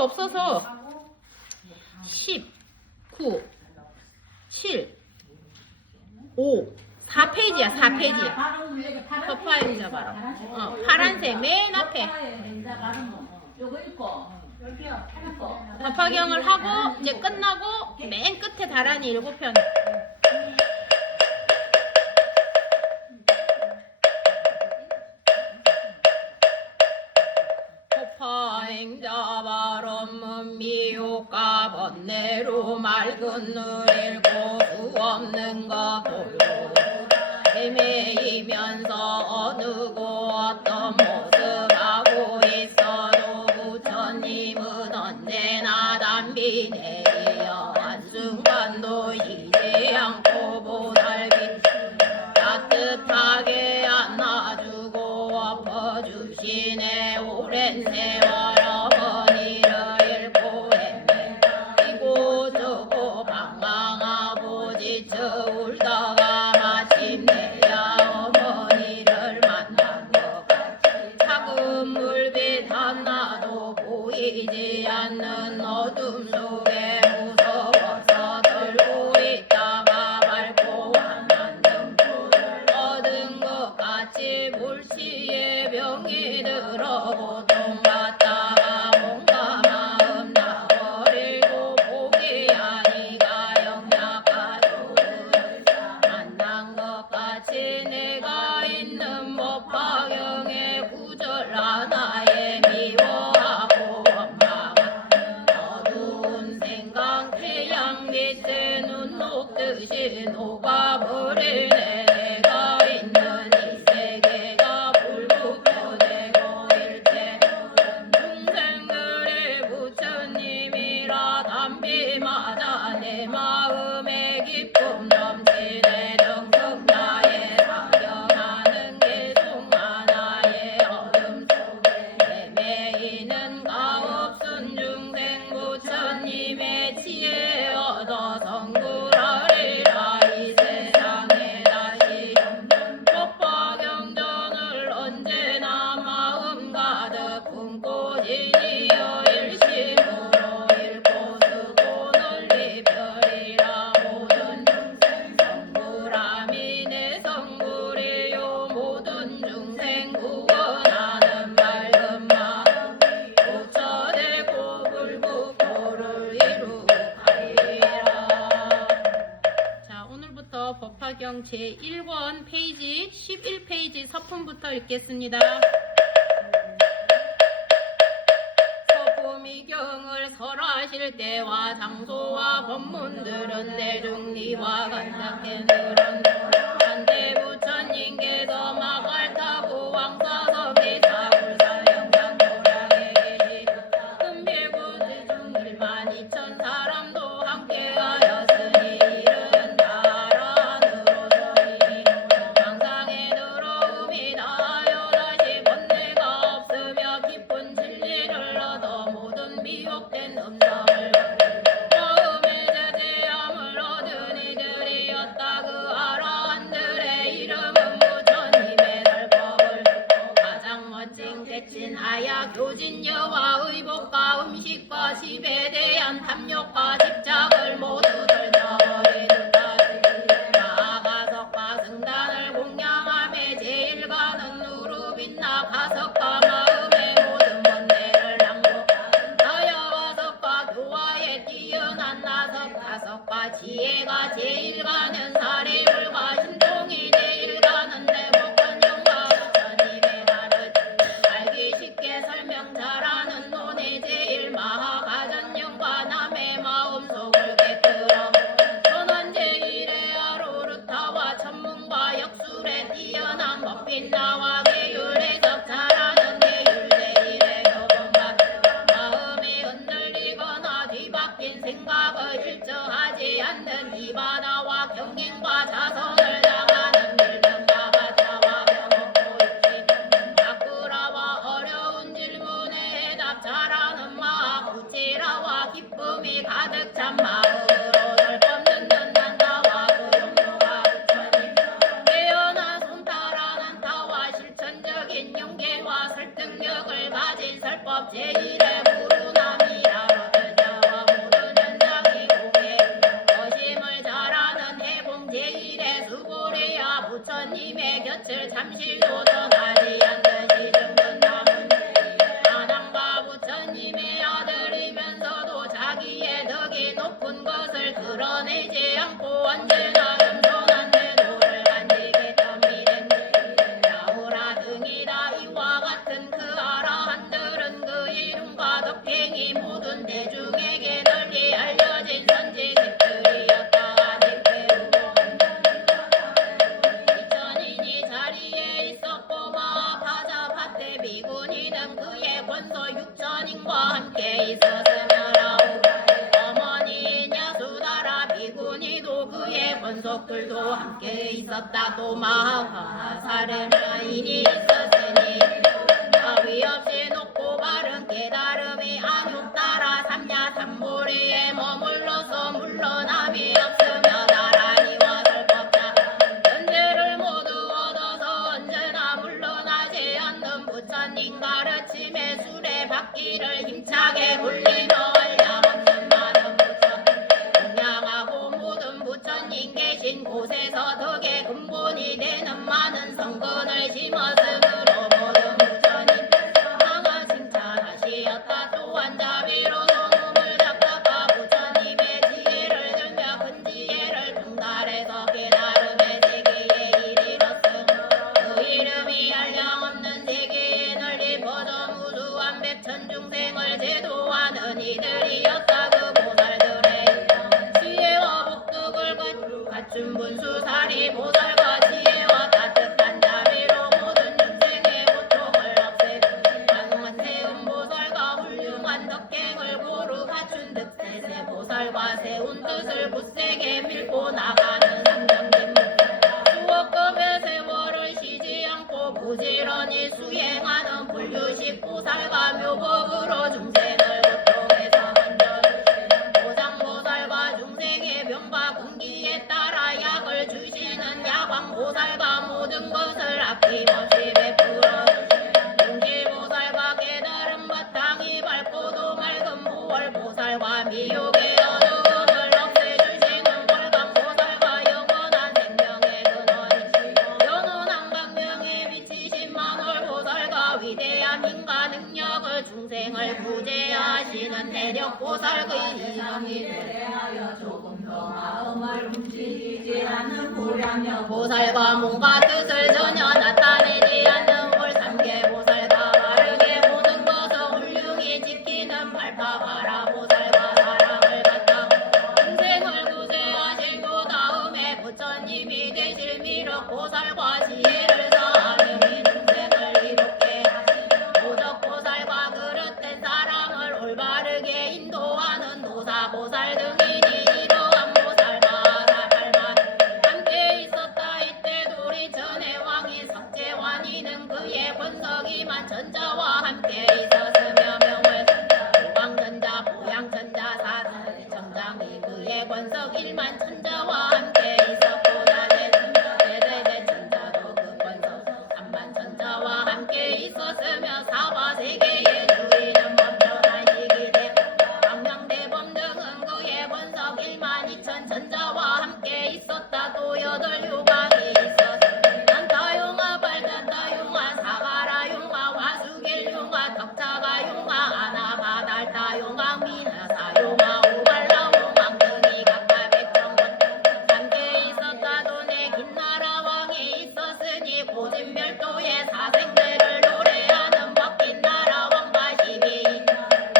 데가 없어서 10, 9, 7, 5, 4페이지야, 4페이지. 서파입니다, 바로. 파란색 맨 앞에. 답화경을 하고 이제 끝나고 맨 끝에 다란이 7편. 호파행자 바람은 미호가 번뇌로 맑은 늘 읽고 수 없는 것 보고 헤매이면서 어느 곳 어떤 모습하고 있어도 부처님은 언제나 담비 내리어 한순간도 잊지 않고 보살빛 따뜻하게 안아주고 엎어주시네. 오랜 세월 어머니를 잃고 헤매이고 저고 방황하고 지쳐 울다가 마침내야 어머니를 만난 것 같이 작은 물빛 하나도 보이지 않는 어둠 속에 무서워서 떨고 있다가 밟고 환한 등불을 얻은 것 같이 불시에 병이 들어 고통받다가 뭔가 마음 나버리고 포기하니가 영약하도를 만난 것 같이 내가 있는 법화경에 구절 하나에 미워하고 원망한 어두운 생각 태양 밑에 눈 녹듯이 녹아버리네. 내가 있는 이 세계가 불구켜되고 일체없는 중생들의 부처님이라 담비마다 내 마음에 기쁨 넘치네. 정성 나의 사경하는 계속 하나의 어둠 속에 헤매이는 가없은 중생 부처님의 지혜 얻어 성불하리라. 이 세상에 다시 없는 법화경전을 언제나 마음 가득 품고 지니어 일심으로 읽고 쓰고 널리 펴리라. 모든 중생 성불함이 내 성불이요 모든 중생 구원하는 맑은 마음이 고쳐되고 불국토를 이루가리라. 자, 오늘부터 법화경 제1권 페이지 11페이지 서품부터 읽겠습니다. 서품이경을 설하실 때와 장소와 법문들은 대중리와 간단히 늘은 한대 부처님께서 막을 타고 왕사섭이 사불사 영장 도량에 계시다. 금필구지 중일 12,000사람도 함께하였으니 이른 나란으로 저희 망상에 들어옴이 다하여 다시 번뇌가 없으며 깊은 진리를 얻어 모든 미혹된 음성을 마음에 제대함을 얻은 이들이었다. 그 아라한들의 이름은 부처님의 설법을 듣고 가장 멋진 개친 아야 교진 여와 의복과 음식과 집에 대한 탐욕과 집착을 모두들 저버리듯 나아가석과 승단을 공양함에 제일 가는 누루 빛나 가석과 마음의 모든 번뇌를 낭독하는 나야가석과 교화에 뛰어난 나석 가석과 지혜가 제일 가는 사리불과 신통이 제일 가는 대목은 영과 부처님의 다르지 알기 쉽게 설명 잘하는 논의 제일 마하가전영과 남의 마음속을 깨뜨려 선한 제일의 아루르타와 천문과 역술에 뛰어난 법빛 나와 계율의 적잘하는 계율 제일의 교본과 마음이 흔들리거나 뒤바뀐 생각을 질처하지 않는 이바다 있었으며라. 어머니냐 수다라 비구니도 그의 권속들도 함께 있었다. 또 마하사름 여인이 있었으니 바위 없이 높고 바른 깨달음이 안욕따라 삼야 삼보리에 머물러서 물러남이 없으며 나란히와 설법자 전제를 모두 얻어서 언제나 물러나지 않는 부처님 가르침에 수레바퀴를 힘차게 굴리며 얼량없는 많은 부처 공양하고 모든 부처님 계신 곳에서 덕의 근본이 되는 많은 성근을 심었으므로 모든 부처님 강한 칭찬하시었다. 또한 자비로도 몸을 닦아가 부처님의 지혜를 들며 큰 지혜를 통달해서 깨달음의 세계에 이르렀음. 그 이름이 한량없는 세계에 널리 퍼져 무수한 백천 중생을 제도하는 이들이었다. 그 보살들의 지혜와 복덕을 갖춘 분수사리 보살과 지혜와 따뜻한 자비로 모든 중생의 고통을 없애고 강한 세운 보살과 훌륭한 덕행을 고루 갖춘 득세세 보살과 세운 뜻을 굳세게 밀고 나가는 안정된 수억급의 세월을 쉬지 않고 부지런히 수행하는 불유식 보살과 묘법으로 중생을 고통에서 건져주시는 보상보살과 중생의 병과 군기에 따라 약을 주시는 야광보살과 모든 것을 아낌없이 베풀어 주시는 용기보살과 깨달음 바탕이 밝고도 맑은 보월보살과 미혹의 어두움을 없애주시는 월광보살과 영원한 생명의 근원이시고 영원한 광명에 비치신 만월보살과 위대한 힘과 능력을 중생을 구제하시는 내력보살 그 이름이 대하여 조금 더 마음을 움직이지 않는 보량여 보살과 몸과 뜻을 전혀 나타내지 않는 홀삼계 보살과 바르게 모든 것을 훌륭히 지키는 발파바라 보살과 사랑을 갖다 중생을 구제하시고 다음에 부처님이 되실 미륵 보살과 지혜를 더하며 이 중생을 이롭게 하시며 도덕 보살과 그릇된 사랑을 올바르게 인도하는 노사 보살 등이니 이러한 보살과 사발만 함께 있었다. 이때 도리 전의 왕인 석재환이는 그의 권석이만 전자와 함께 있었으며 명을 보광전자 보양전자 사사의 정장이 그의 권석 일만 천자와 함께 있었고 대대 천자도 그 권석 삼만 천자와 함께 있었으며 사바세계의 주인은 먼저 달리기대 광명대범 등은 그의 권석 1만 2천 천자와 함께 있었다. 또 여덟 요강이 있었으니 난타용화 발단타용화 사가라용화 와수길용화 덕차가용화 아나바달타용화 미나타용화 오발라용화 등이 각각 백정권 함께 있었다. 돈의 긴나라 왕이 있었으니 고진별도의 사생들을 노래하는 법긴나라 왕과 12인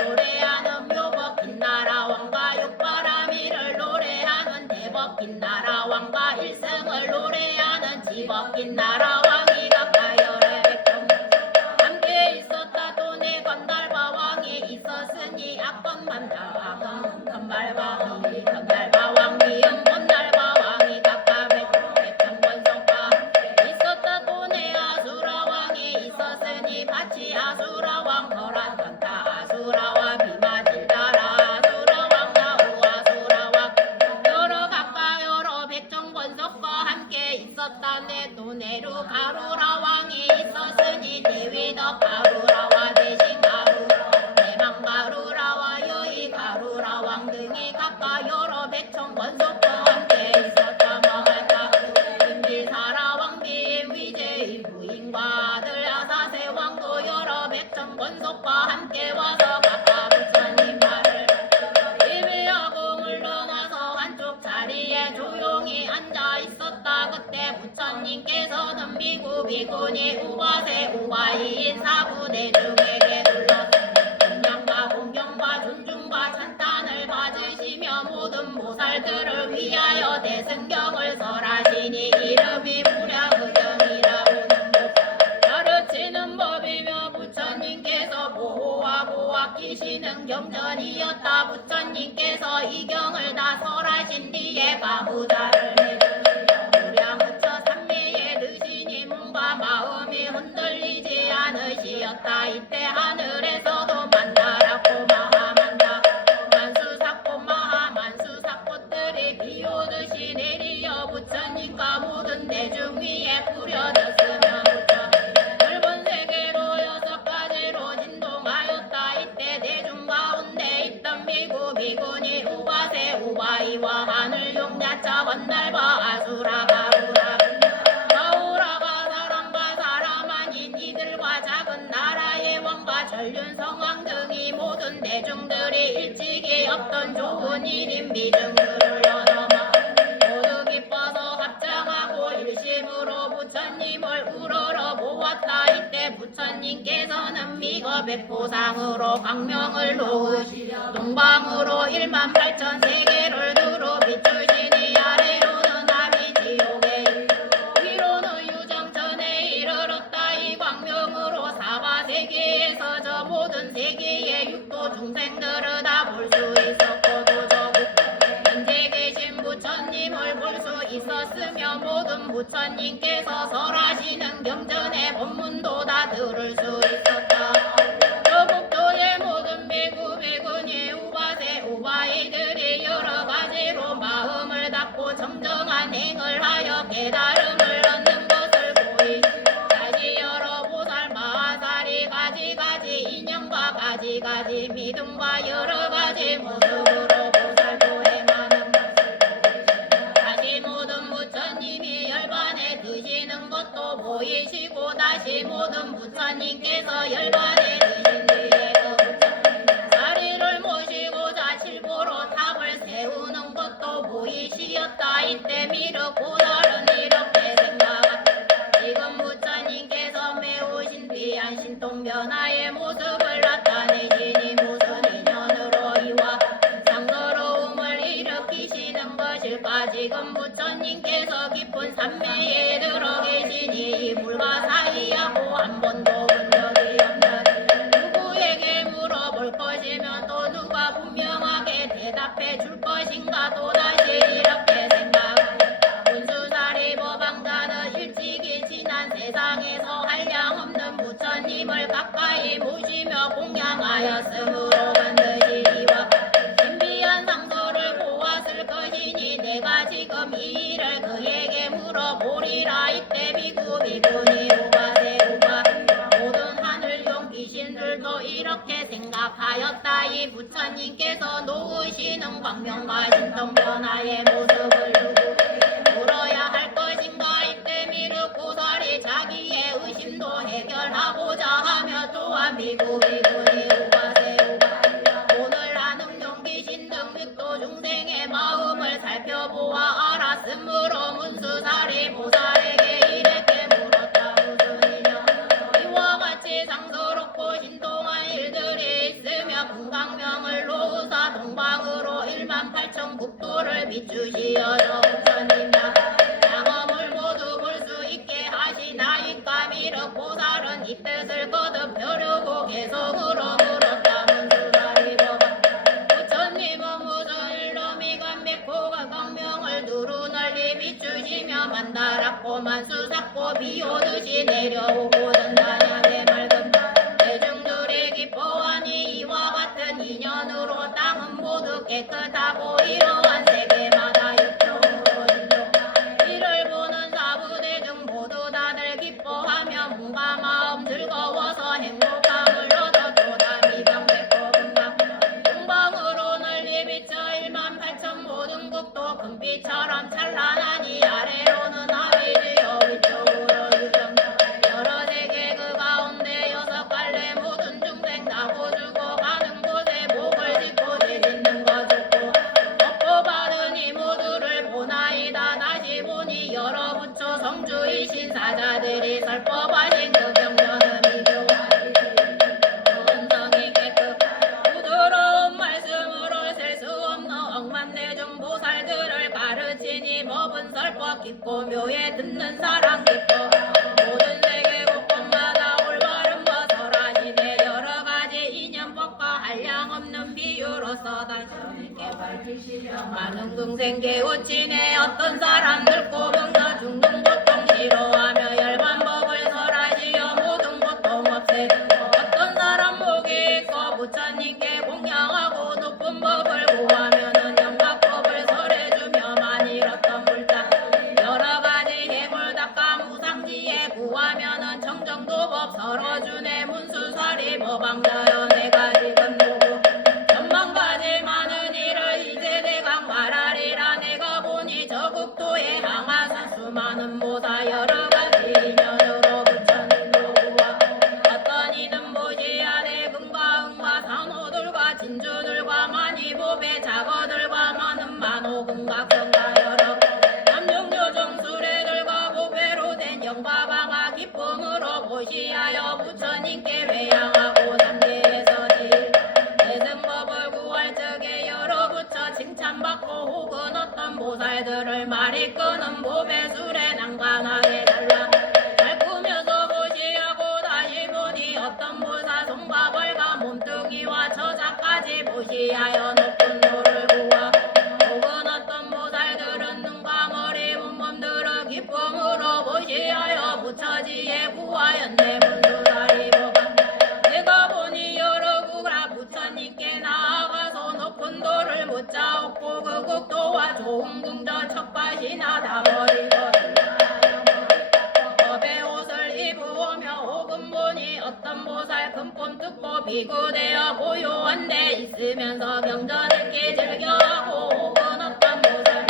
노래하는 묘법 긴나라 왕과 육바라미를 노래하는 대법 긴나라 왕과 일승을 노래하는 지법 긴나라 왕이 각각 열의 백정 함께 있었다. 돈의 건달바 왕이 있었으니 악건만다 건발바 왕이 건달바 왕이 건달바 왕이 각각 백정권성과 있었다. 돈의 아수라 왕이 있었으니 같이 아수라 왕 거란건타 아수라와 비마질다라 아수라 왕 나우 아수라 왕 여러 각각 여러 백정권석과 함께 있었다. 내 돈의루 가루라 왕이 있었으니 대위덕 가루라와 대신 가루 대망 가루라와 여의 가루라 왕 등이 각각 여러 백정권석과 함께 있었다. 망할까 김질사라 왕비 위제의 부인과 아들 아사세 왕도 여러 백정권석과 함께 와서 각각 부처님 말을 예배하고 물러나서 한쪽 자리에 조용히 앉아 있었다. 그때 부처님께서는 비구 비구니 우바세 우바이인 사부대 중에게 둘러 공양과 공경과 존중과 찬탄을 받으시며 모든 보살들을 위하여 대승경을 설하시니 이름이 무량의정이라고 가르치는 법이며 부처님께서 보호하고 아끼시는 경전 천이었다. 부처님께서 이경을 다 설하신 뒤에 가부자를 해주시어 무량무처 삼매에 드시니 몸과 마음이 흔들리지 않으시었다. 이때 하늘에서도 만다라고 마하만다 만수사꽃 마하만수사꽃들이 비오듯이 내리어 부처님과 모든 대중 위에 뿌려졌으며 부처 넓은 세계로 여섯 가지로 진동하였다. 이때 대중 가운데 있던 비구 비구니 우바세 우바이와 하늘 용자차 원날바 아수라 가우라 가우라가 사람과 사람 아닌 이들과 작은 나라의 왕과 전륜 성왕 등이 모든 대중들이 일찍이 없던 좋은 일인 미증들을 얻어마 모두 기뻐서 합장하고 일심으로 부처님을 우러러 보았다. 이때 부처님께서는 미거 백보상으로 광명을 놓으시려 동방으로 18,000세계를 두루 비추시니 아래로는 아비지옥에 위로는 유정천에 이르렀다. 이 광명으로 사바세계에서 저 모든 세계의 육도 중생들을 다 볼 수 있었고 도저 현재 계신 부처님을 볼 수 있었으며 모든 부처님께서 설하시는 경전의 본문도 다 들을 수 있었다. 저 국도의 모든 비구 비구니 우바세 우바이들이 여러 가지로 마음을 닫고 정정한 행을 하여 깨달음을 얻는 것을 보이 다시 여러 보살 마하살이 가지가지 인연과 가지가지 믿음과 여러 가지 모습으로 보살도 행하는 다시 모든 부처님이 열반에 드시는 것도 보이시고 다시 모든 부처님께서 열반에 드신 뒤에 그 자리를 모시고자 칠보로 탑을 세우는 것도 보이시었다. 이때 미륵 고달은 이렇게 생각한다. 지금 부처님께서 매우 신비한 신통변화의 모습을 나타내시니 무슨 인연으로 이와 상거로움을 일으키시는 것일까. 지금 부처님께서 깊은 산매에 들어 계시니 불가사의하고 한 번도 본 적이 없는 누구에게 물어볼 것이면 또 누가 분명하게 대답해 줄 것인가. 또다시 이렇게 생각한다. 군수사리 법왕자는 일찍이 지난 세상에서 한량없는 부처님을 가까이 모시며 공양하였으므로 반드시 이와 신비한 상도를 보았을 것이니 내가 지금 이 일을 그에게 물어보리라. 이때 비구 비구니 우바세 우바 모든 하늘용 귀신들도 이렇게 생각하였다. 이 부처님께서 놓으시는 광명과 신통변화의 모습을 두고 물어야 할 것인가. 이때 미륵 고달이 자기의 의심도 해결하고자 하며 또한 비구 비구니 우바세 우바 오늘 아능용 귀신 등 육도 중생의 마음을 살펴보아 알았으므로 문수사리 보살에게 이렇게 물었다. 무슨 인연 이와 같이 상스럽고 신통한 일들이 있으며 금강명을 놓으사 동방으로 18,000국도를 비추시어서 부처님나 양엄을 모두 볼 수 있게 하시나이까. 미륵 보살은 이 뜻을 거듭 벼르고 개성으로 물었다. 문수사리 법왕 부처님은 무슨 일로 미간백호가 광명을 두루 널리 비추시며 만다랗고 만수삭고 비오듯이 내려오고 든다냐의 맑은 대중들이 기뻐하니 이와 같은 인연으로 땅은 모두 깨끗하고 이러한 세계마다 육종으로 진동 이를 보는 사부대중 모두 다들 기뻐하며 몸과 마음 즐거워서 행복함을 얻어 또다 미강백호 금강 동방으로 널리 비쳐 18,000 모든 국도 금빛처럼 찬란하니 아래로는 아비지요 위쪽으로 유정 여러 세계 그 가운데 여섯 갈래 모든 중생 다 보주고 가는 곳에 목을 짚고 뒤집는 것 좋고 업보 받은 이 모두를 보나이다. 다시 보니 여러 부처 성주이신 사자들이 설법하신 그 경전은 미교하시니 본성이 깨끗 부드러운 말씀으로 셀 수 없는 억만대중 보살들을 가르치니 법은 설법 깊고 묘에 듣는 사람 깊고 모든 세계 곳곳마다 올바른 것을 하시되 여러 가지 인연법과 한량없는 비유 들어서 달처님께 밝히시려 많은 동생 개우치네 어떤 사람 늙고 병자 죽는 고통 싫어하며 열반 법을 설하시어 모든 고통 없애주고 어떤 사람 목이 있고 부처님께 공양하고 높은 법을 구하면은 영각법을 설해주며 많이 잃었던 불자 여러가지 해물 닦아 무상지에 구하면은 청정도법 설어주네 문수사리 법왕자여 내가 지금 누구 천만가지 많은 일을 이제 내가 말하리라 내가 보니 저국도에 항하사 수많은 보사 여러가지 인연으로 부처님도 구하 어떤 이는 보시야 대금과 은과 산호들과 진주들과 많이 보배 작어들과 많은 만호금과 건가 여러 남중조정 수레들과 보배로 된 영과방아 기쁨으로 보시하여 부처님께 회양하고 단계에서 제일 대등법을 구할 적에 여러 부처 칭찬받고 혹은 어떤 보살들을 말이 끄는 보배술에 난관하게 달라 밝으면서 보시하고 다시 보니 어떤 보사 손과 발과 몸뚱이와 처자까지 보시하여 높은 도를 구하 혹은 어떤 보살들은 눈과 머리 온몸들을 기쁨으로 보시하여 부처지에 구하였네 문수사리 법왕 내가 보니 여러 구가 부처님께 나아가서 높은 도를 묻자옵고 그 국도와 좋은 궁전 척밭이나 다 버리고 법의 옷을 입으오며 혹은 보니 어떤 보살 금품 뜯고 비구되어 고요한 데 있으면서 경전을 즐겨하고 혹은 어떤 보살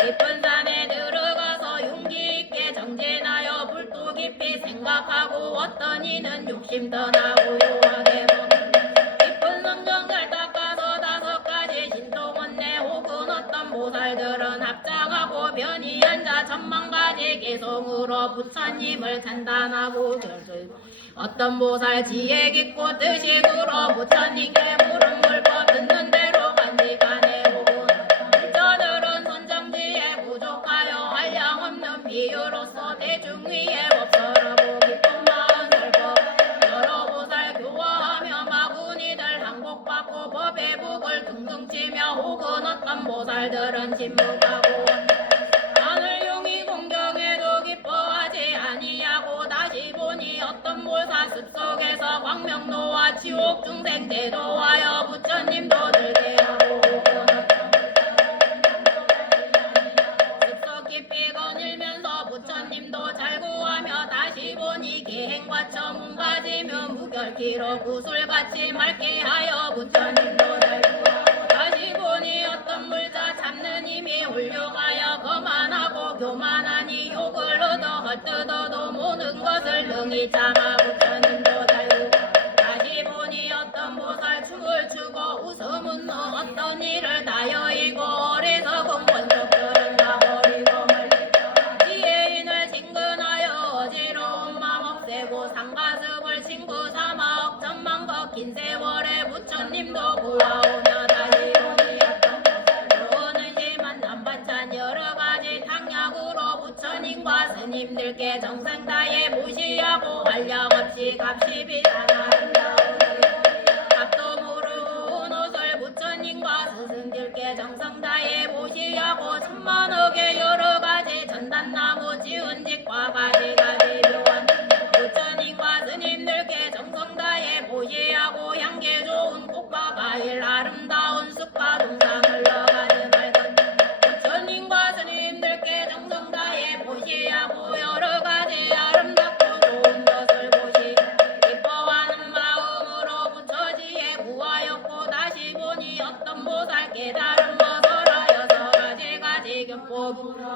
깊은 산에 들어가서 용기 있게 정진하여 불도 깊이 생각하고 어떤 이는 욕심 떠나고 요하게 깊은 성정을 닦아서 5가지 신통원내 혹은 어떤 보살들은 합장하고 변이 앉아 천만가지 개성으로 부처님을 찬단하고 어떤 보살 지혜 깊고 뜻이 그러 부처님께 물은 물법 듣는 대로 간직하네 혹은 일자들은 선정지에 부족하여 한량없는 비유로서 대중 위에 법설하고 깊은 마음 설법 여러 보살 교화하며 마구니들 항복받고 법의 북을 둥둥 치며 혹은 어떤 보살들은 침묵하고 하늘 용이 공경에도 기뻐하지 아니하고 다시 보니 어떤 보사 숲속에서 광명노와 지옥 중생 대도하여 부처님도 들게 하고 숲속 깊이 거닐면서 부처님도 잘 구하며 다시 보니 계행과 처문 가지며 무결기로 구슬같이 맑게 하여 부처님도 잘 구하고 다시 보니 어떤 물자 잡는 힘이 훌륭하여 거만하고 교만하니 욕을 얻어 헐뜯어도 모든 것을 능히 참아 부처님도 잘 구하고 다시 보니 어떤 보살 춤을 추고 웃음 웃는 어떤 일을 다여이고 어리석은 권속들은 다 버리고 멀리 지혜인을 친근하여 어지러운 맘 없애고 상가습을 친구 삼아 억천만 걷긴 세월에 부처님도 구하오며 다시 보니 어떤 보살 좋은 심한 남반찬 여러가지 탕약으로 부처님과 스님들께 정상다에 무시하고 한량없이 값이 비싼 아름다운 값도 모르는 옷을 부처님과 스승들께 정성다에 보시하고 천만억의 여러가지 전단나무 지은직과 가지가지 묘한 부처님과 스님들께 정성다에 보시하고 향기 좋은 꽃과 과일 아름다운 숲과 동상 흘러가는 맑은 부처님과 스님들께 정성다에 보시하고 여러가지 아름답고 좋은 것을 보시 기뻐하는 마음으로 부처지에 구하였고 다시 보니 어떤 보살 깨달은 법을 하여 서가지 견법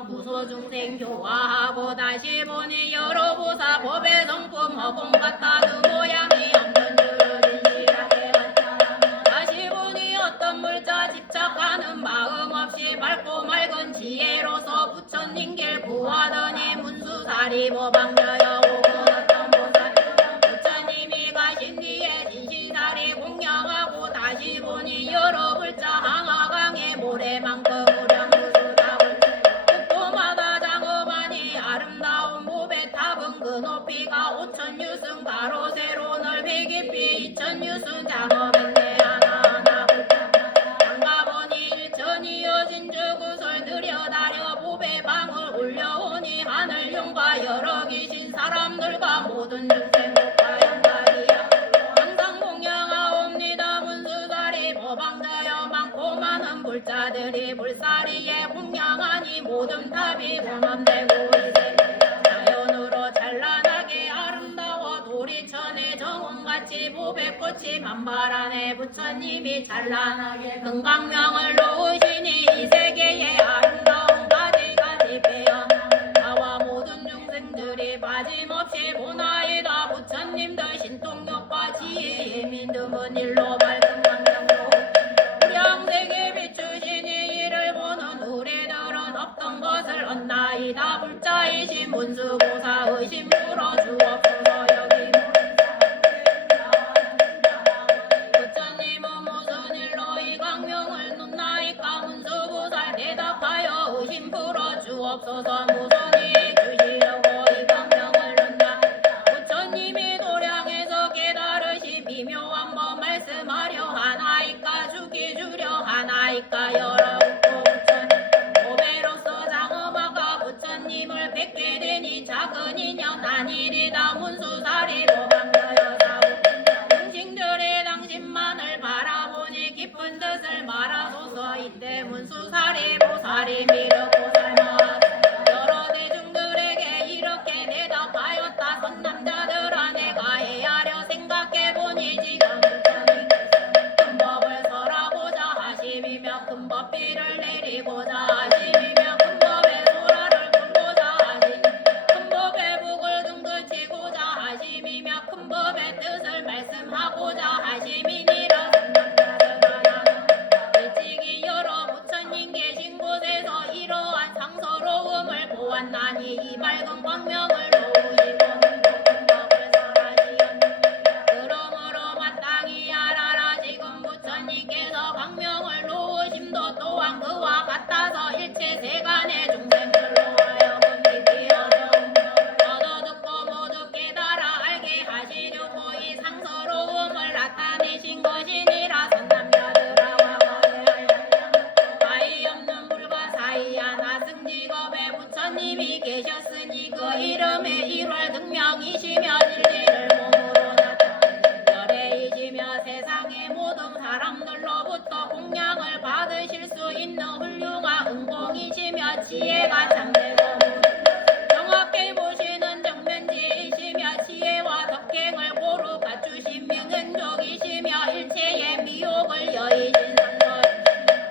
무소중생 교화하고 다시 보니 여러 보사 법의 성품 허공 같다는 모양이 없는 줄을 인실하게 나타나 다시 보니 어떤 물자 집착하는 마음 없이 맑고 맑은 지혜로서 부처님 길 구하더니 문수사리 법왕자여 혹은 어떤 보살 부처님이 가신 뒤에 진시사리 공양하고 다시 보니 여러 불자 항하강의 모래만큼 우량무수탑을 국도마다 장엄하니 아름다운 보배탑은 그 높이가 5천유승 가로 세로 넓이 깊이 2천유승 장엄했네 하나하나 불자 불자들이 불사리에 공양하니 모든 탑이 공함되고 이제 자연으로 찬란하게 아름다워 도리천의 정원같이 보배꽃이 만발하네. 부처님이 찬란하게 금강명을 놓으시니 이 세계에 아름다운 가지가지 빼어나 나와 모든 중생들이 빠짐없이 보나이다. 부처님들 신통력과 지혜에 믿음은 일로 밝은 광명로 우량세계 비추시니 이를 보는 우리들은 없던 것을 얻나이다. 불자이신 문수보사 의심 풀어주옵소서. 여기 부처님은 무슨 일로 이 광명을 놓나이까. 문수보살 대답하여 의심 풀어주옵소서. 무슨 일 주시려고 이 광명을 놓나. 부처님이 도량에서 깨달으시 미묘한 법 말씀하려 하나이까. 죽이 주려 하나이까. 열아홉고 부처님 고배로서 장엄하가 부처님을 뵙게 되니 작은 인연 아니리다. 문수살이 도망가여사고 중생들이 당신만을 바라보니 깊은 뜻을 말하소서. 이때 문수살이 보살이 미륵고 살마 여러 대중들에게 이렇게 대답하였다. 선남자들아 내가 헤아려 생각해보니 지금 큰 법을 설하고자 하심이며 큰 법비를 내리고자 하심이며 큰 법의 소라를 풀고자 하시니 큰 법의 북을 등그치고자 하심이며 큰 법의 뜻을 말씀하고자 하심이니라. 일찍이 여러 부처님 계신 곳에서 이러한 상서로움을 보았나니 이 밝은 광명을 놓으시고 큰 법을 설하시었느니 그러므로 마땅히 알아라. 지금 부처님께서 광명을 놓으심도 또한 그와 같아서 일체 세간의 중생들로 하여금 믿기 어려운 얻어 듣고 모두 깨달아 알게 하시려고 이 상서로움을 나타내신 것이니라. 선남자들아와 가히 없는 불가사의한 하승직업에 부처님이 계셨으니 그 이름의 일월등명이시며 진리를 몸으로 열애이시며 세상의 모든 사람들로부터 공양을 받으실 수 있는 훌륭한 은공이시며 지혜가 참되고 정확히 보시는 정면지이시며 지혜와 덕행을 고루 갖추신 명행족이시며 일체의 미혹을 여의신 선설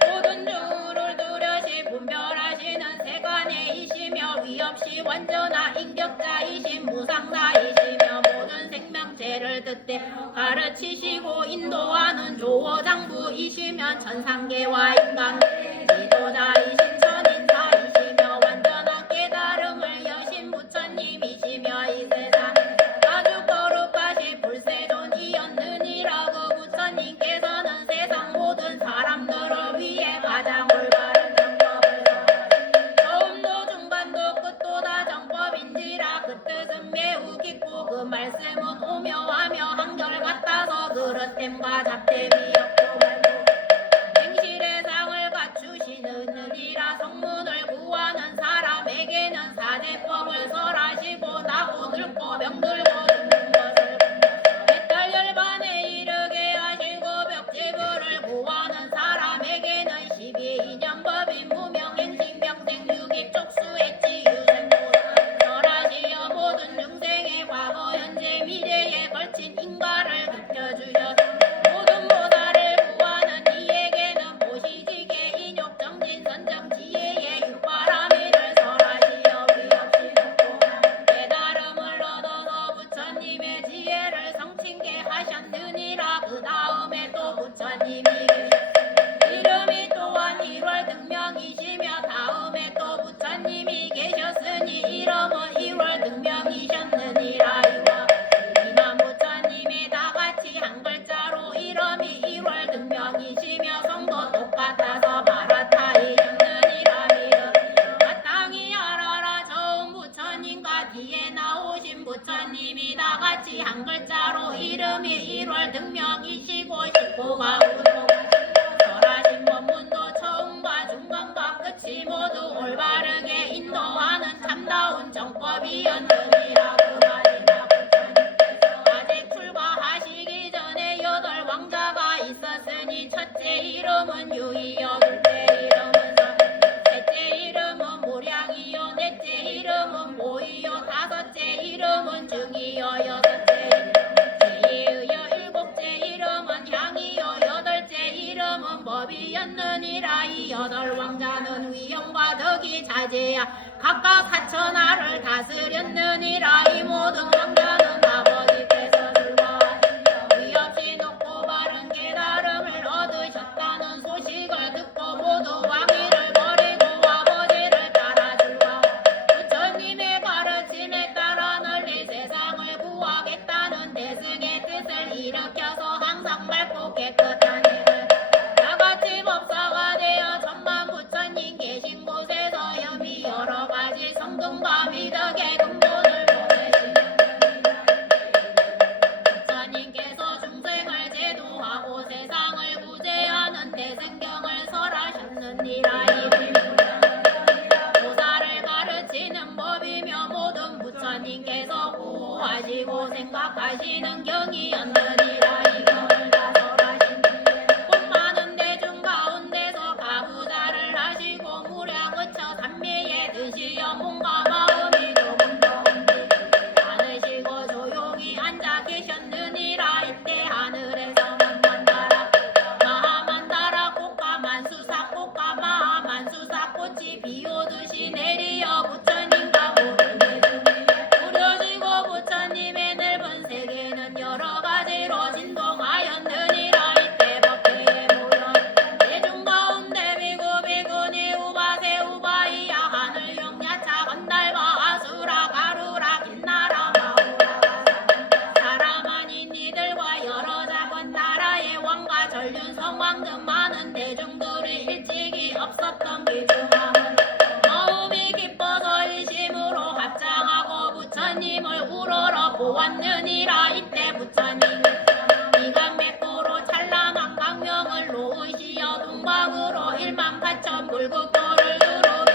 모든 중을 두려시 분별하시는 세간의이시며 위없이 완전한 인격자이신 무상사이시며 모든 생명체를 뜻대 가르치시고 인도하는 조어장부이시며 천상계와 인간 지도자이신 천인사이시며 완전한 깨달음을 여신 부처님이시며 이 세상 아주 거룩하신 불세존이었느니라. 그 부처님께서는 세상 모든 사람들을 위해 가장 올바른 정법을 처음도 중간도 끝도 다 정법인지라. 그 뜻은 매우 깊고 그 말씀은 오묘하며 한결같아서 그릇됨과 잡됨이 없고 말고 행실의 상을 갖추시느니 법이었느니라. 이 여덟 왕자는 위엄과 덕이 자제야 각각 사천하를 다스렸느니라. 이 모든 왕자는 아버지께서 들과 위 없이 높고 바른 깨달음을 얻으셨다는 소식을 듣고 모두 왕위를 버리고 아버지를 따라들과 부처님의 가르침에 따라 널리 세상을 구하겠다는 대승의 뜻을 일으켜서 항상 맑고 깨끗한 힘을 다같이 법사가 되어 천만 부처님 계신 곳에서 염이 여러가지 성등과 미덕의 근본을 보내시는 부처님께서 중생을 제도하고 세상을 구제하는 대승경을 설하셨느니라. 이 보살을 가르치는 법이며 모든 부처님께서 구하시고 생각하시는 경이었느니라. 이 경을 다 설하신 곧 많은 대중 가운데서 가부자를 하시고 무량 의처 삼매에 드시어 몸과 마음이 조금 더운데 많으시고 조용히 앉아 계셨느니라. 이때 하늘에서 만만다라 마하만다라 꽃과 만수사 꽃과 마하만수사 꽃이 비오듯이 내리어 부처님과 모든 대중이 우려지고 부처님의 넓은 세계는 여러 가지로 진동하였느니라. 이때 법회에 모여 대중 가운데 비구 비구니 우바세 우바이야 하늘 용야차 건달과 아수라 가루라 긴나라 마우라 사람 아닌 이들과 여러 작은 나라의 왕과 전륜 성왕 등 많은 대중들이 일찍이 없었던 비중함은 마음이 기뻐서 일심으로 합장하고 부처님을 우러러 보았느니라. 이때 부처님은 이간맥도로 찬란한 강명을 놓으시어 동방으로 18,000 불국토를 두루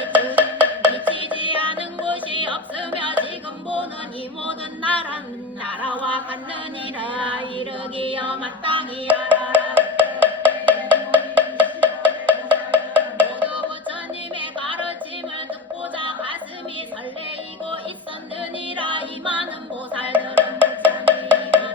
비치지 않은 곳이 없으며 지금 보는 이 모든 나라는 나라와 같느니라. 이르기여 마땅히 알아라. 모두 부처님의 가르침을 듣고자 가슴이 설레이고 있었느니라. 이 많은 보살들은 부처님은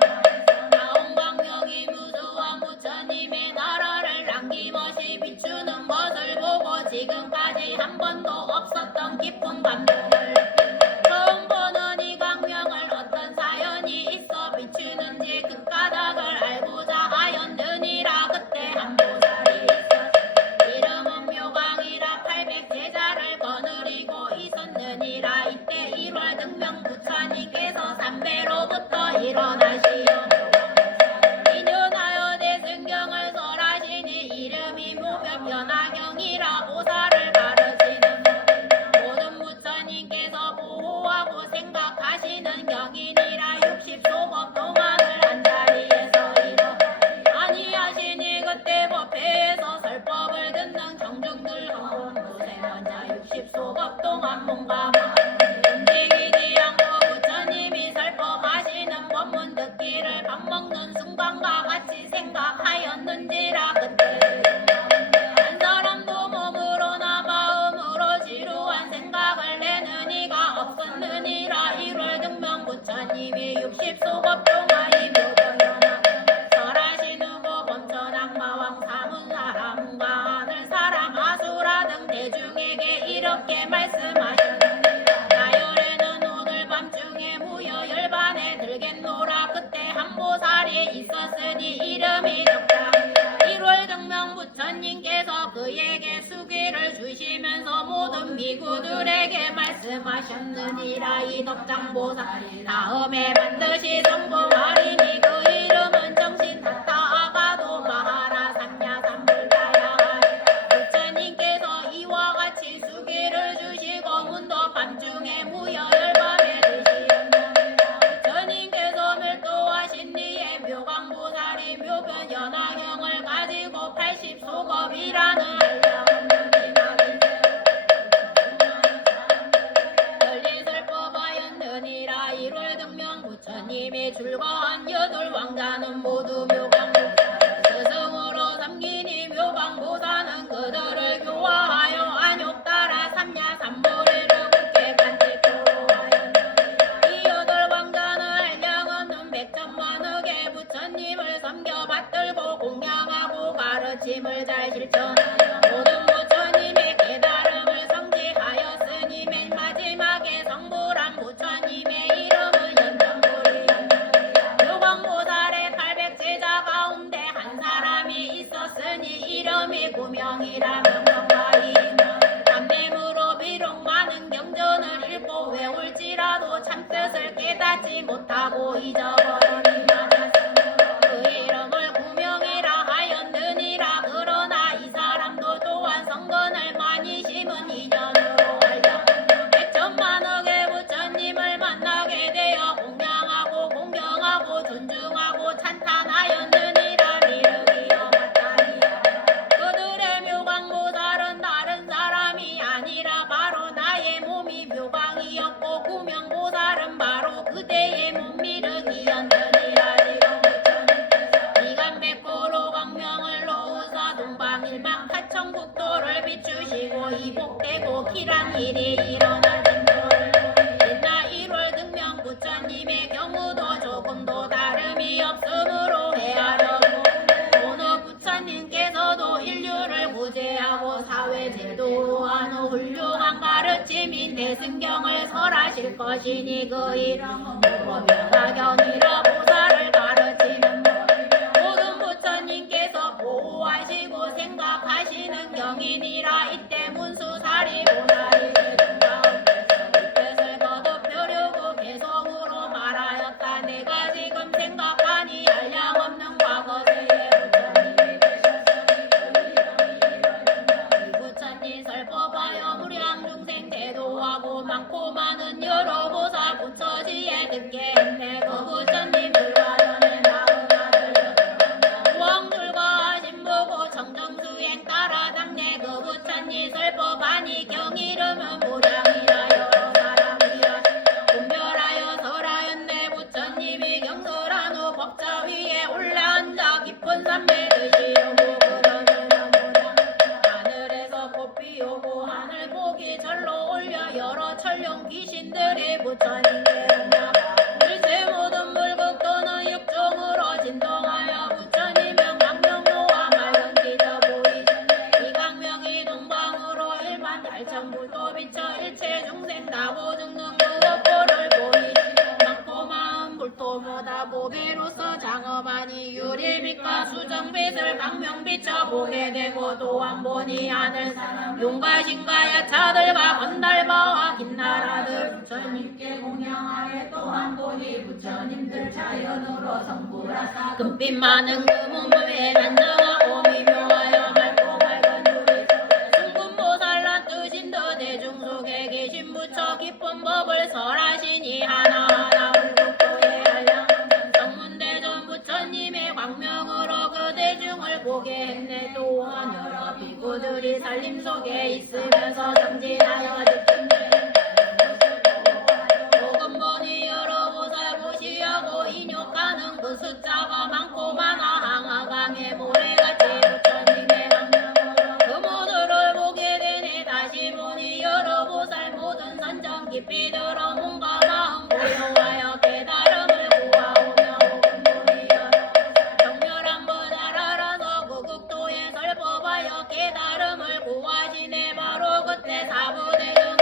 나온 광명이 무수한 부처님의 나라를 남김없이 비추는 것을 보고 지금까지 한 번도 없었던 깊은 감동을 처음 보는 이 광명을 어떤 사연이 있어 비추는지 그 까닭을 알고자 하였느니라. 그때 한 보살이 있었 이름은 묘광이라 800제자를 거느리고 있었느니라. 이때 1월 등명 부처님께서 삼배로부터 일어나시어 인연하여 대승경을 설하시니 이름이 묘벽 연화경이라 보살을 가르치는 모든 부처님께서 보호하고 생각하시는 경이니라. 60소법 동안을 한자리에서 일어 아니하시니 그때 법회에서 설법을 듣는 정중들 한본부세 원자 60소법 동안 몸과 마음 움직이지 않고 부처님이 설법하시는 법문 듣기를 밥 먹는 순간과 같이 생각하였는지라. 그때 한 사람도 몸으로나 마음으로 지루한 생각을 내는 이가 없었느니라. 1월 등명 부처님이 60소법 동안 이 묘경연화 설하신 후고 범천 악마왕 사문사람 하늘 사람 아수라 등 대중에게 이렇게 말씀하셨느니라. 나열에는 오늘 밤중에 무여 열반에 들겠노라. 그때 한 보살이 있었으니 이름이 덕장 1월 등명 부처님께서 그에게 수기를 주시면서 모든 미구들에게 말씀하셨느니라. 이 덕장보살 다음에 반드시 성공하리니 그 이름은 정신타타 아가도 마하라 삼야 삼불다야. 부처님께서 이와 같이 수기를 주시고 문도 밤중에 무여 열밤에 드시었느니라. 부처님께서 멸도하신 뒤에 묘광보살이 묘변 연화경을 가지고 80소겁이라는 열린 설법하였느니라. 1월 등명 부처님이 줄거 잘 실천하여 모든 부처님의 깨달음을 성취하였으니 맨 마지막에 성불한 부처님의 이름을 연정부리 유광보살의 800제자 가운데 한 사람이 있었으니 이름이 구명이라는 명가이며 담냄으로 비록 많은 경전을 읽고 외울지라도 참뜻을 깨닫지 못하고 잊어버리니라 그 이름을 구명이라 하였느니라. 그러나 이 사람도 또한 성근을 많이 심은 인연으로 알려 백천만억의 부처님을 만나게 되어 공양하고 공경하고 존중하고 찬탄하였느니라. 미륵이여 맞다니라. 그들의 묘광보살은 다른 사람이 아니라 바로 나의 몸이 묘광이었고 구명보살은 바로 그대의 몸 미륵이었느니라. 이간백호로 광명을 놓으사 동방일망 타천국토를 비추시고 이복되고 길한 일이 일어날 정도를 옛날 1월 등명 부처님의 경우도 조금도 다름이 없으므로 헤아려고 어느 부처님께서도 인류를 구제하고 사회제도로 하는 훌륭한 가르침인 대승경을 설하실 것이니 그 이름은 무법연화경이라 보살을 가르치는 모든 부처님께서 보호하시고 생각하시는 경이니라. 이때 문수사리 보살이 되는 가운데서 뜻을 거듭하려고 계속으로 말하였다. 내가 지금 생각하니 한량없는 과거세에 부처님이 계셨으니 그 이름이 이러련다. 이 부처님 설법하여 무량중생 대도하고 많고 많은 여러 보살 부처지에 듣게 했네. 그 부처님들과 전에 나은 아들 왕들과 신보고 정정수행 따라 당내 그 부처님 설법하니 경이르면 무량이라 여러 사람이여 분별하여 설하였네. 부처님이 경설한 후 법자 위에 올라앉아 깊은 산매 드시오고 그러면 무량 하늘에서 꽃비 오고 하늘 복이 절로 올려 여러 천룡 귀신들이 부처님께 응답하고 일세 모든 물극도는 육종으로 진동하여 부처님은 광명로와 맑은 기저 보이셨네. 이 광명이 동방으로 일만 달천불도 비쳐 일체 중생 다 보증는 그 업보를 보이시며 많고 많은 불토보다 보배로서 장엄하니 유리빛과 수정빛을 광명 비쳐 보게 되고 또한 보니 하늘사람 용가신가 야차들과 건달바와 긴나라들 부처님께 공양하에 또한 보니 부처님들 자연으로 성불하사 금빛 많은 금은불에 단정하고 미묘하여 맑고 맑은 유리서 승군보살란 뜻인 더 대중 속에 계신 부처 깊은 법을 설하시니 하나하나 울국도에 한량하면 성문대전 부처님의 광명으로 그 대중을 보게 했네. 또한 여러 비구들이 살림 속에 있으면서 정진하여 듣겠네. 조금 보니 여러 보살 무시하고 인욕하는 그 숫자가 많고 많아 항하강의 모래같이 부처님의 광명으로 그 모두를 보게 되네. 다시 보니 여러 보살 모든 선정 깊이 들어 몸과 마음 고요하여 깨달음을 구하오며 혹은 보니 여러 보살 정멸한 보살 알아서 그 극도에 설법하여 깨달음을 구하시네. 바로 그때 사부대중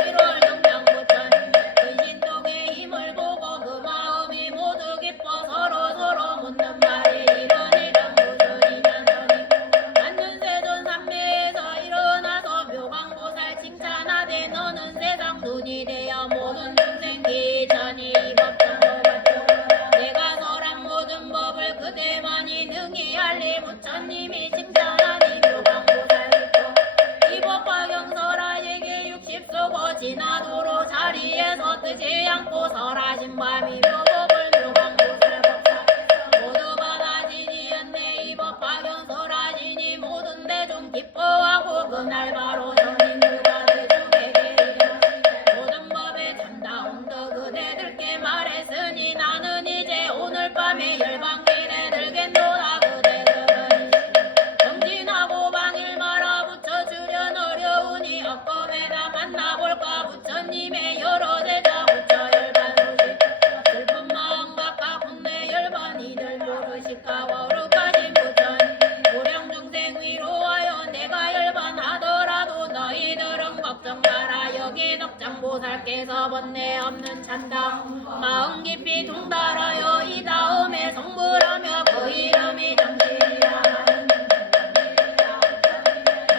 보살께서 번뇌 없는 찬당 마음 깊이 동달하여 이 다음에 성불하며 그 이름이 정신이라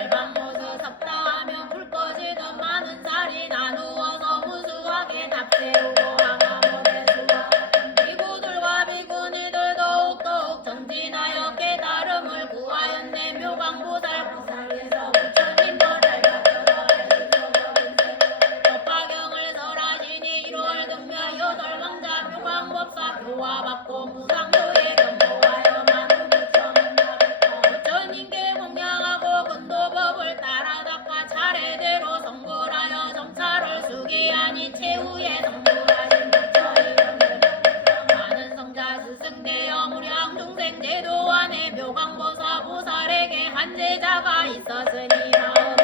열반모두 섭다하며 불 꺼지던 많은 자리 나누어서 무수하게 답세우고 항아모래 수와 비구들과 비구니들 더욱더욱 정진하여 깨달음을 구하였네 묘강보살 보살께서 부처님도 법화경을 설하시니 1월 등며 여덟 왕자 묘강법사 교화받고 무상도에 경고하여 많은 부처님께 공양하고 근도법을 따라 닦아 차례대로 성불하여 정찰을 수기하니 최후에 성불하신 부처님 많은 성자 스승되어 무량 중생 제도 안에 묘강보사 보살에게 한 제자가 있었으니 마음은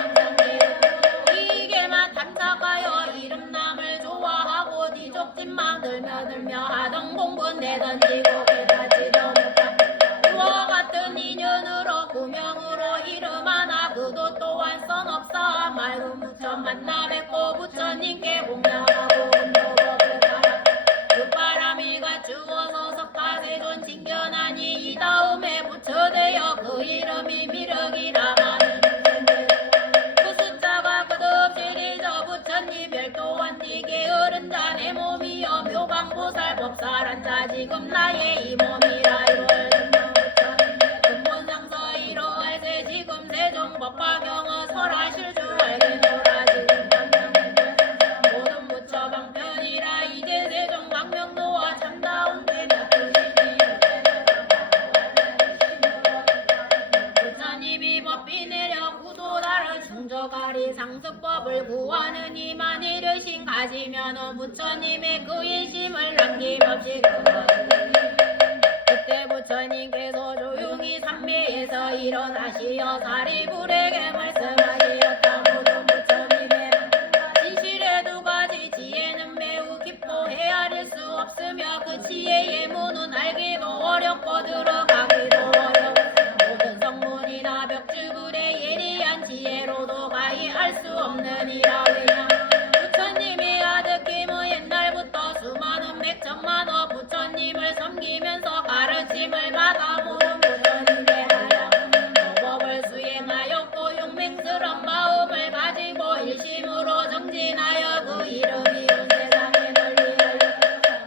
이게만 탐탁하여 이름남을 좋아하고 뒤죽짓만 들며 하던 공부 내던지고 깨닫지도 못한 이와 같은 인연으로 구명으로 이름 하나 그도 또한 선업사 맑은 부처 만나 뵙고 부처님께 공양하고 운도법을 따라 그 바람이 갖추어서 석가대존 징견하니 이 다음에 부처되어 그 이름이 미륵이라 하는 그 숫자가 끝없이 일저 부처님 별도한 띠게 어른 자 내 몸이여 묘강보살 법살한 자 지금 나의 이 몸이라 이월 근본장서 이러할세 지금 세종 법화경어 설하실 줄 알겠노라 지금 모든 부처 방편이라 이제 세종 망명도와 참다운 대자 부처님이 법비 내려 구도다를 충족하리 상습법을 구하는 이만 이르신 가지면은 부처님의 그 일심을 남김없이 그만하리 그때 부처님께서 조용히 삼매에서 일어나시어 사리불에게 말씀하시었다 모든 부처님의 진실의 두 가지 지혜는 매우 깊고 헤아릴 수 없으며 그 지혜의 문은 알기도 어렵고 들어가기도 어려워 모든 성문이나 벽주불의 예리한 지혜로도 가히 알 수 없느니라 왜냐 부처님이 아득히무 옛날부터 수많은 백천만억 부처님을 섬기면서 가르침을 받아 모든 부처님의 하여 법을 수행하였고 용맹스런 마음을 가지고 일심으로 정진하여 그 이름이 온 세상에 널리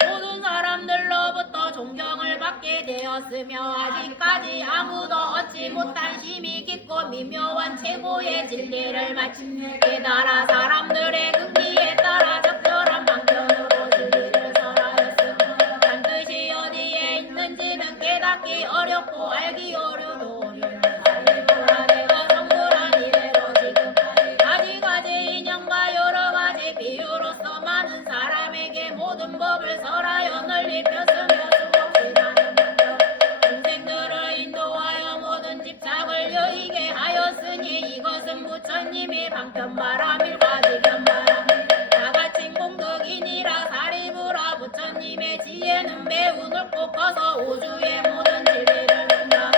모든 사람들로부터 존경을 받게 되었으며 아직까지 아무도 얻지 못한 힘이 깊고 미묘한 최고의 진리를 마침내 깨달아 사람들의 긍지에 따라 적절한 방편으로 진리를 설하였으며 반드시 어디에 있는지는 깨닫기 어렵고 알기 어려도 어려운 알리보라 내가 성불한 이래로 지금 가지가지 인연과 여러가지 비유로서 많은 사람에게 모든 법을 설하여 널리 폈으며 수없이 많은 중생들을 인도하여 모든 집착을 여의게 하였으니 이것은 부처님이 방편바람일과 지견바람 다같이 공덕이니라 사리부라 부처님의 지혜는 매우 넓고 커서 우주의 모든 진리를 본다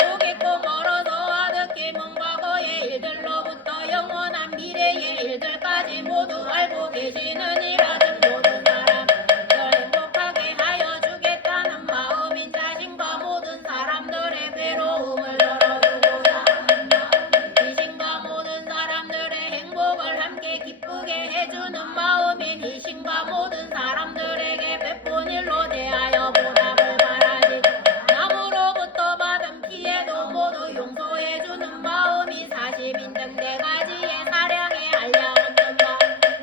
고겠고 멀어서 아득히 먼 과거의 일들로부터 영원한 미래의 일들까지 모두 알고 계시느니라 등 모든 사람 널 행복하게 하여 주겠다는 마음인 자신과 모든 사람들의 괴로움을 덜어주고자 하는 마음 이신과 모든 사람들의 행복을 함께 기쁘게 해주는 마음인 이신과 모든 사람들에게 베푼 일로 대하여 보답을 바라지 남으로부터 받은 피해도 모두 용서해주는 마음이 사심인 등 네 가지의 사량에 알려왔던가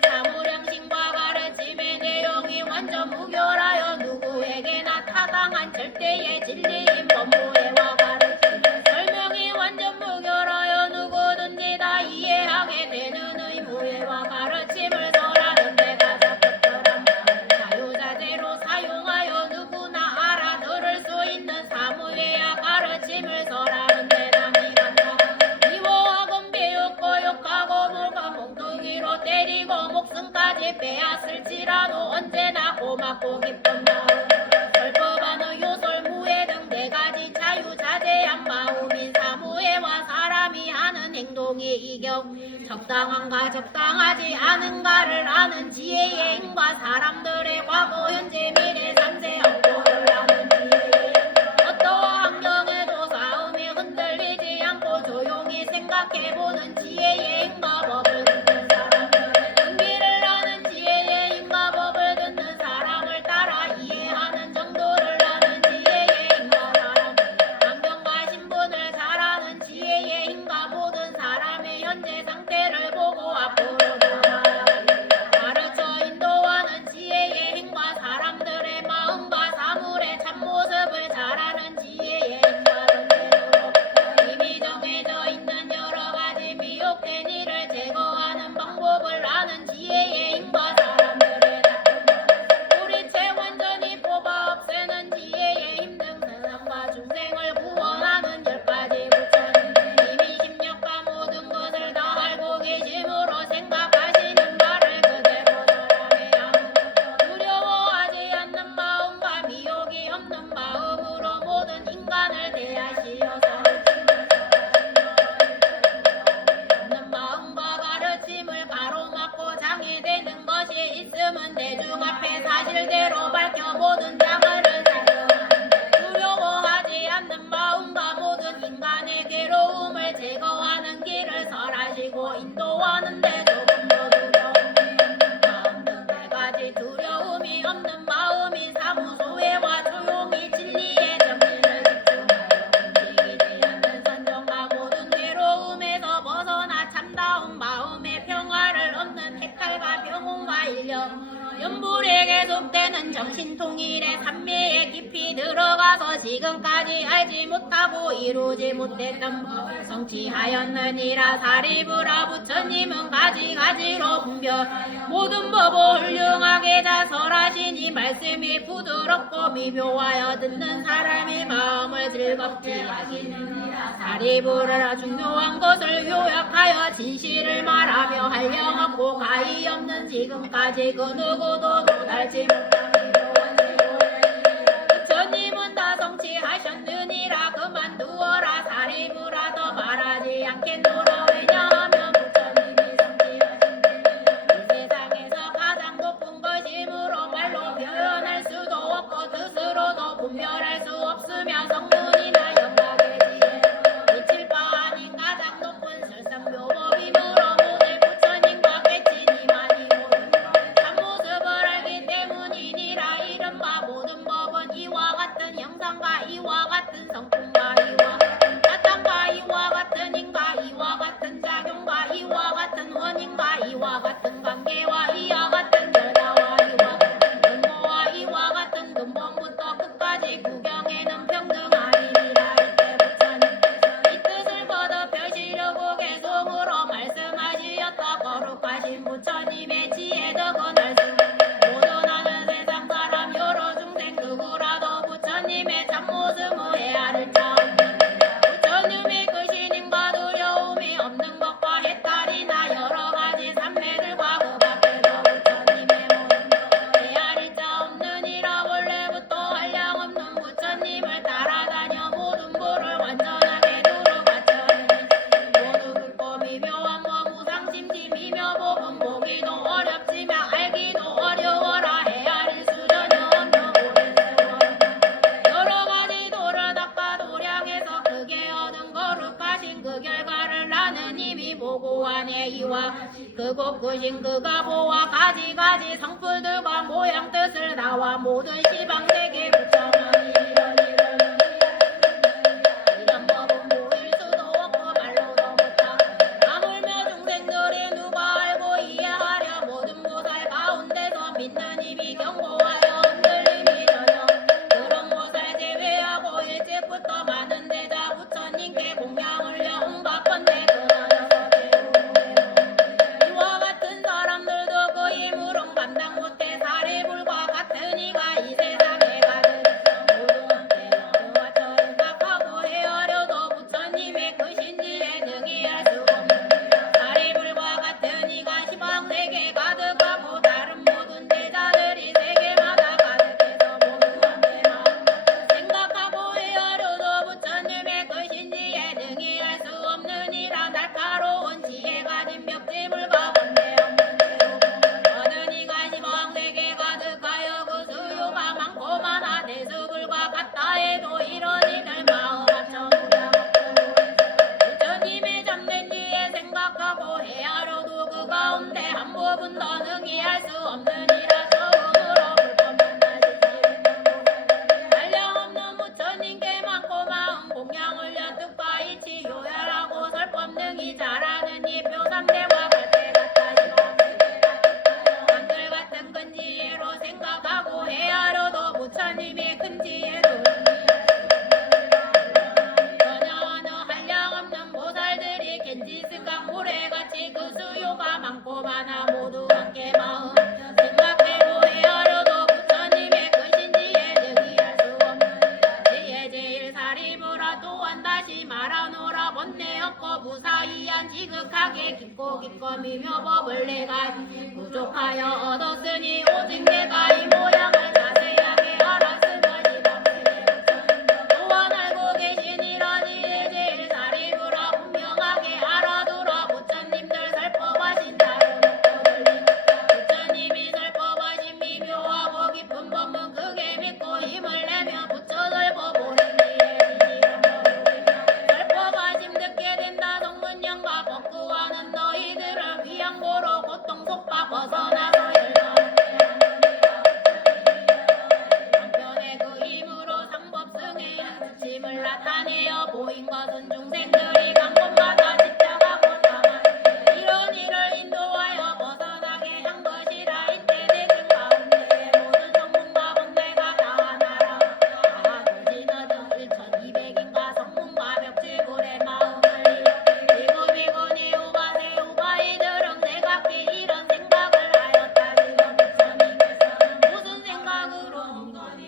사무량심과 가르침의 내용이 완전 무결하여 누구에게나 타당한 절대의 진리인 법무회와 가르침 설명이 완전 무결하여 누구든지 다 이해하게 되는 의무회와 가르침을 설하는 데가 적절한 자유자재로 사용하여 누구나 알아들을 수 있는 사무회와 가르침을 설하는 데다 미간다 미워하건 비웃고 욕하고 물과 몽둥이로 때리고 목숨까지 빼앗을지라도 언제나 고맙고 기쁜 마음 설법하는 요설무회 등 네 가지 자유자재한 마음인 사무회와 사람이 하는 행동이 이겨 적당한가 적당하지 않은가를 아는 지혜의 힘과 사람들의 과거 현재 미래 삼세 업보를 아는 지혜의 힘 어떠한 환경에도 싸움이 흔들리지 않고 조용히 생각해보는 지혜의 힘과 법을 듣는 사람 은기를 아는 지혜의 힘과 법을 듣는 사람을 따라 이해하는 정도를 아는 지혜의 힘과 사람 환경과 신분을 잘 아는 지혜의 힘과 모든 사람의 현재 상태를 보고 앞으로 나아가야 가르쳐 인도하는 지혜의 힘과 사람들의 마음과 사물의 참모습을 잘 아는 지혜의 힘과 전체로 이미 정해져 있는 여러 가지 미혹된 일을 제거하는 방법을 아는 지혜의 힘과 사람들의 우리채 완전히 뽑아 없애는 지혜의 힘 등 세상과 중생을 구원하는 10가지 부처님 이미 심력과 모든 것을 다 알고 계심으로 생각하시는 말을 그대로 전하며 두려워하지 않는 마음과 미혹이 없는 마음으로 모든 인간을 대하시어서 없는 마음과 가르침을 가로막고 장애되는 것이 있으면 대중 앞에 사실대로 밝혀 모든 장애를 두려워하지 않는 마음과 모든 인간의 괴로움을 제거하는 길을 설하시고 인도하는데 조금 더 두려움이 마음 등 4가지 두려움이 없는 마음이 사무소회와 조용히 진리의 정리를 움직이지 않는 선정과 모든 괴로움에서 벗어나 참다운 마음의 평화를 얻는 해탈과 병원과 인력 연불에 계속되는 정신통일의 산매에 깊이 들어가서 지금까지 알지 못하고 이루지 못했던 법을 성취하였느니라 사리부라 부처님은 가지가지로 분별 모든 법을 훌륭하게 다 설하시니 말씀이 부드럽고 미묘하여 듣는 사람의 마음을 즐겁게 하시느니라 사리부라 중요한 것을 요약하여 진실을 말하며 한량없고 가히 없는 지금까지 그 누구도 도달지 못한 부처님은 다 성취하셨느니라 그만두어라 사리부라 더 말하지 않겠노라 왜냐하면 부처님이 성취하셨느니라 이 세상에서 가장 높은 것이므로 말로 표현할 수도 없고 뜻으로도 분별할 수 없으며 성문이나 영각의 지혜 미칠 바 아닌 가장 높은 설상묘법이므로 모든 부처님과 깨치니만이 모든 참모습을 알기 때문이니라 이른바 모든 법은 이와 같은 형상과 이와 같은 성품과 이와 같은 사탕과 이와 같은 힘과 이와 같은 작용과 이와 같은 원인과 이와 같은 관계와 이와 같은 결과와 이와 같은 근모와 이와 같은 근본부터 끝까지 구경에는 평등하리니라 이때 부처님께서 이 뜻을 거듭 펴시려고 계속으로 말씀하시었다 거룩하신 부처님의 지혜덕은 알수 모든 하는 세상 사람 여러 중생 누구라도 부처님의 참모습을 헤아릴 자 없는 부처님의 크신힘과 두려움이 없는 것과 해탈이나 여러 가지 산매들과 그 밖에서 부처님의 모든 것 헤아릴 자 없느니라 원래부터 한량없는 부처님을 따라다녀 모든 부를 완전하게 두루 갖춰내는 모두 굵고 미묘한 법 무상심지 미묘법은 보기도 어렵지만 알기도 어려워라 헤아릴 수 전혀 없는 오랜 세월 여러 가지 도를 닦아 도량해서 크게 얻은 거룩하신 그 결과를 나는 이미 보고 하네 이와 그 곳곳인 그가 보아 가지가지 성풀들과 모양 뜻을 나와 모든 시방세계 부처만이 이런 법은 보일 수도 없고 말로도 못하 하물며 중생들이 누가 알고 이해하려 모든 보살 가운데서 믿는 힘이 견고하여 흔들림이 전혀 그런 보살 제외하고 일찍부터 많은 데다 부처님께 공양을 온갖 건데 그나저서 배우네 이와 같은 사람들도 그 힘으론 감당 못해 사리불과 같은 이가 이 세상에 법은 더 능히 할 수 없느니라. 처음으로 불법은 한량없는 부처님께 많고 마음 공양을 여뜻과 이치 요열하고 설법 능히 잘하는 이 묘삼대와 갈대 같다니라. 한글 같은 큰 지혜로 생각하고 헤아려도 부처님의 큰 지혜도 전혀 어느 한량없는 보살들이 겐지스강 모래같이 그 수요가 많고 많아 모두 함께 마음 생각해도 헤아려도 부처님의 크신 지혜 능히할 수 없느니라. 지혜 제일 사리무라 또한 다시 말하노라. 번뇌 없고 무사이한 지극하게 깊고 미묘법을 내가 부족하여 얻었으니 오직 내가 이 모양을 자세하게 알았으머니라. 또한 알고 계시니라. 지혜 제일 사리무라 분명하게 알아두라. 부처님들 설법하신 다른 법을 부처님이 설법하신 미묘하고 깊은 법문 크게 믿고 힘을 내며 부처 설법 오는 설법하심 듣게 된다. 동문영과 법구하는 너희들을 위양보로 고통 속박 벗어나서 열망 한편에 그 힘으로 상법승에 부침을 나타내어 보인 것은 중생들이 강권받아 집착하고 다만 이런 일을 인도하여 벗어나게 한 것이라. 이때 대중 가운데 모든 성문과 번뇌가 다 하나라. 다 돌진어등 1200인가 성문과 벽지불의 마음을 비구비구니 우바세 우바이들은 내각기 이런 생각을 하였다. 지금 부처님께서는 무슨 생각으로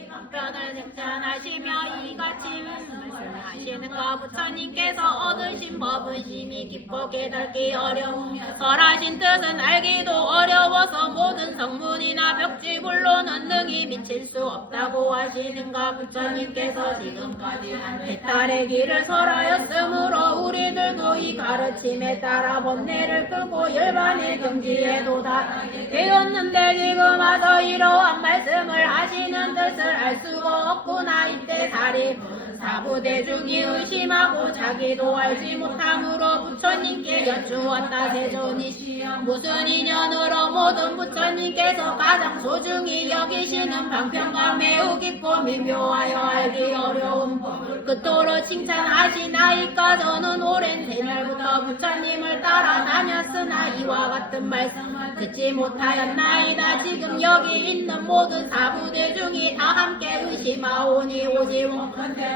한편을 칭찬하시며 이같이 말씀하시는가. 부처님께서 얻으신 법은 심히 깊고 깨닫기 어려우며 설하신 뜻은 알기도 어려워서 모든 성문이나 벽지불로는 능히 미칠 수 없다고 하시는가. 부처님께서 지금까지 해탈의 길을 설하였으므로 우리들도 이 가르침에 따라 번뇌를 끄고 열반의 경지에 도달하게 되었는데 지금 와서 이러한 말씀을 하시는 뜻을 알 수가 없구나. 이때 사부대중이 의심하고 자기도 알지 못함으로 부처님께 여쭈었다. 세존이시여 무슨 인연으로 모든 부처님께서 가장 소중히 여기시는 방편과 매우 깊고 미묘하여 알기 어려운 법을 그토록 칭찬하시나이까. 저는 오랜 세날부터 부처님을 따라다녔으나 이와 같은 말씀을 듣지 못하였나이다. 지금 여기 있는 모든 사부대중이 다 함께 의심하오니 오직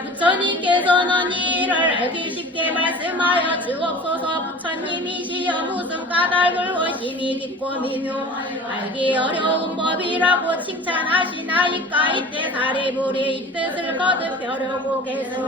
부처님께서는 이 일을 알기 쉽게 말씀하여 주옵소서. 부처님이시여 무슨 까닭을 힘이 깊고 미묘하여 알기 어려운 법이라고 칭찬하시나이까. 이때 사리불이 이 뜻을 거듭하려고 계속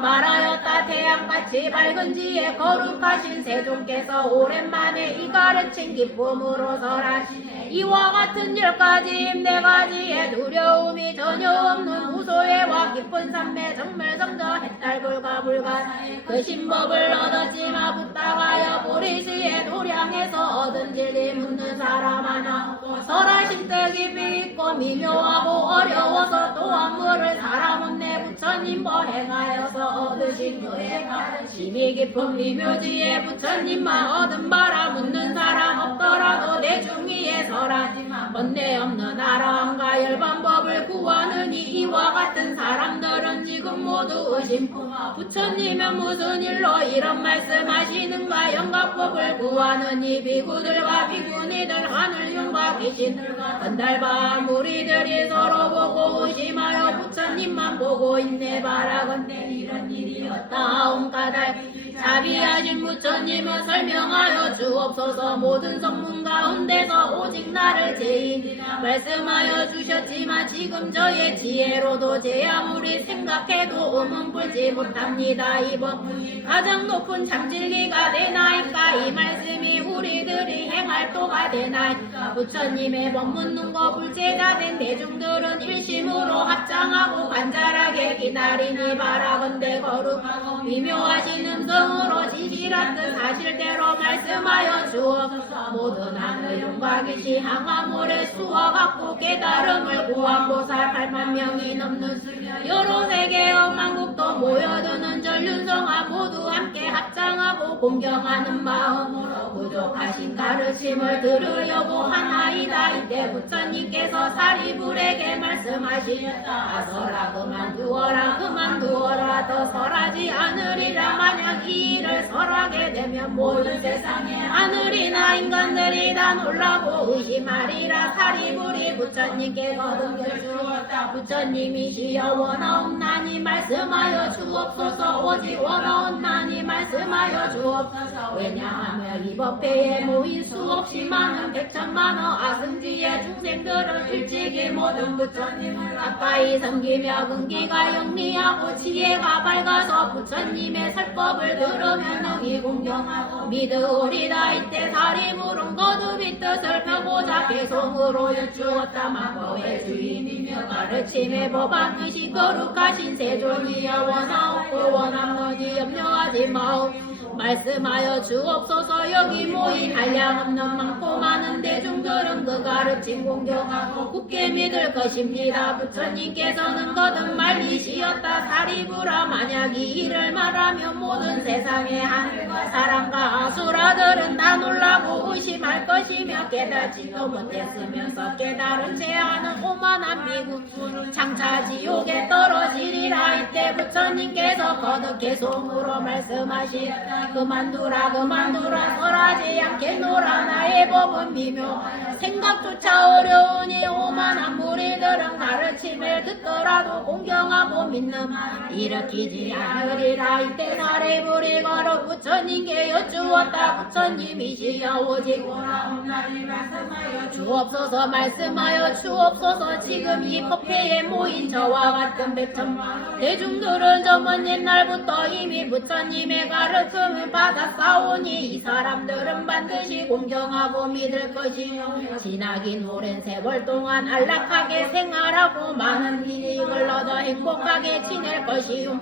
말하였다. 태양같이 밝은 지에 거룩하신 세존께서 오랜만에 이 가르친 기쁨으로 설하시네. 이와 같은 10가지 4가지의 두려움이 전혀 없는 무소해와 깊은 삼매 정말 성저 해탈불가 불가사의 그 신법을 얻었지만 부탁하여 보리시에 도량에서 얻은 진리 묻는 사람 하나 없고 설하신 뜻 깊이 있고 미묘하고 어려워서 또한 물을 사람 없네. 부처님 보행하여서 얻으신 그의 가르침이 깊은 미묘지에 부처님만 얻은 바라 묻는 사람 없더라도 내 중위에 설하지만 번뇌 없는 아라한가 열반법을 구하느니 이와 같은 사람들은 지금 모두 의심품 부처님은 무슨 일로 이런 말씀하시는가. 영가법을 구하는 이 비구들과 비구니들 하늘윤과 귀신들과 건달바 무리들이 서로 보고 의심하여 부처님만 보고 있네. 바라건대 이런 일이었다. 까닭 자비하신 부처님은 설명하여 주옵소서. 모든 성문 가운데서 오직 나를 제인이라 말씀하여 주셨지만 지금 저의 지혜로도 제 아무리 생각해도 풀지 못합니다. 이 법문이 가장 높은 참진리가 되나이까. 이 말씀이 우리들이 행할 도가 되나이까. 부처님의 법문 눈거 불제가 된 대중들은 일심으로 합장하고 간절하게 기다리니 바라건대 거룩하고 미묘하신 음성으로 지시란 듯 사실대로 말씀하여 주옵소서. 모든 하늘용과 귀시 항화 모래 수와 같고 깨달음을 구한 보살 8만 명이 넘는 수녀 여러 세계 억만국도 모여드는 전륜성아 모두 함께 합장하고 공경하는 마음으로 부족하신 가르침을 들으려고 하나이다. 이때 부처님께서 사리불에게 말씀하시었다. 아서라 그만두어라 더 설하지 않으리라. 만약 이 일을 설하게 되면 모든 세상에 하늘이나 인간들이 다 놀라고 의심하리라. 사리불이 부처님께 거듭겨 주었다. 부처님이시여 원하옵나니 말씀하여 주옵소서. 오직 원하옵나니 말씀하여 주옵소서. 왜냐하면 이 법회에 모인 수없이 많은 백천만억 아승지의 중생들은 일찍이 모든 부처님을 가까이 섬기며 근기가 영리하고 지혜가 밝아서 부처님의 설법을 들으며 능히 공경하고 믿으리다. 이때 사리불은 거듭이 뜻을 펴보자 개성으로 여쭈었다. 만법의 주인이며 가르침의 법안의식 거룩하신 세존이여 원하옵고 원하노니 염려하지 마오. 말씀하여 주옵소서. 여기 모인 한량없는 많고 많은 대중들은 그 가르침 공경하고 굳게 믿을 것입니다. 부처님께서는 거듭 말리시었다. 사리불아 만약 이 일을 말하면 모든 세상의 하늘과 사람과 아수라들은 다 놀라고 의심할 것이며 깨닫지도 못했으면서 깨달은 채 하는 오만한 미군 장차 지옥에 떨어지리라. 이때 부처님께서 거듭 개송으로 말씀하시었다. 그만두라 설하지 않겠노라. 나의 법은 미묘 생각조차 어려우니 오만한 무리들은 가르침을 듣더라도 공경하고 믿는 말 일으키지 않으리라. 이때 사리불이 걸어 부처님께 여쭈었다. 부처님이시여 오직 원하옵나니 말씀하여 주옵소서. 말씀하여 주옵소서. 지금 이 법회에 모인 저와 같은 백천만 대중들은 저 먼 옛날부터 이미 부처님의 가르침을 받았사오니 이 사람들은 반드시 공경하고 믿을 것이요 지나긴 오랜 세월 동안 안락하게 생활하고 많은 이익을 얻어 행복하게 지낼 것이요.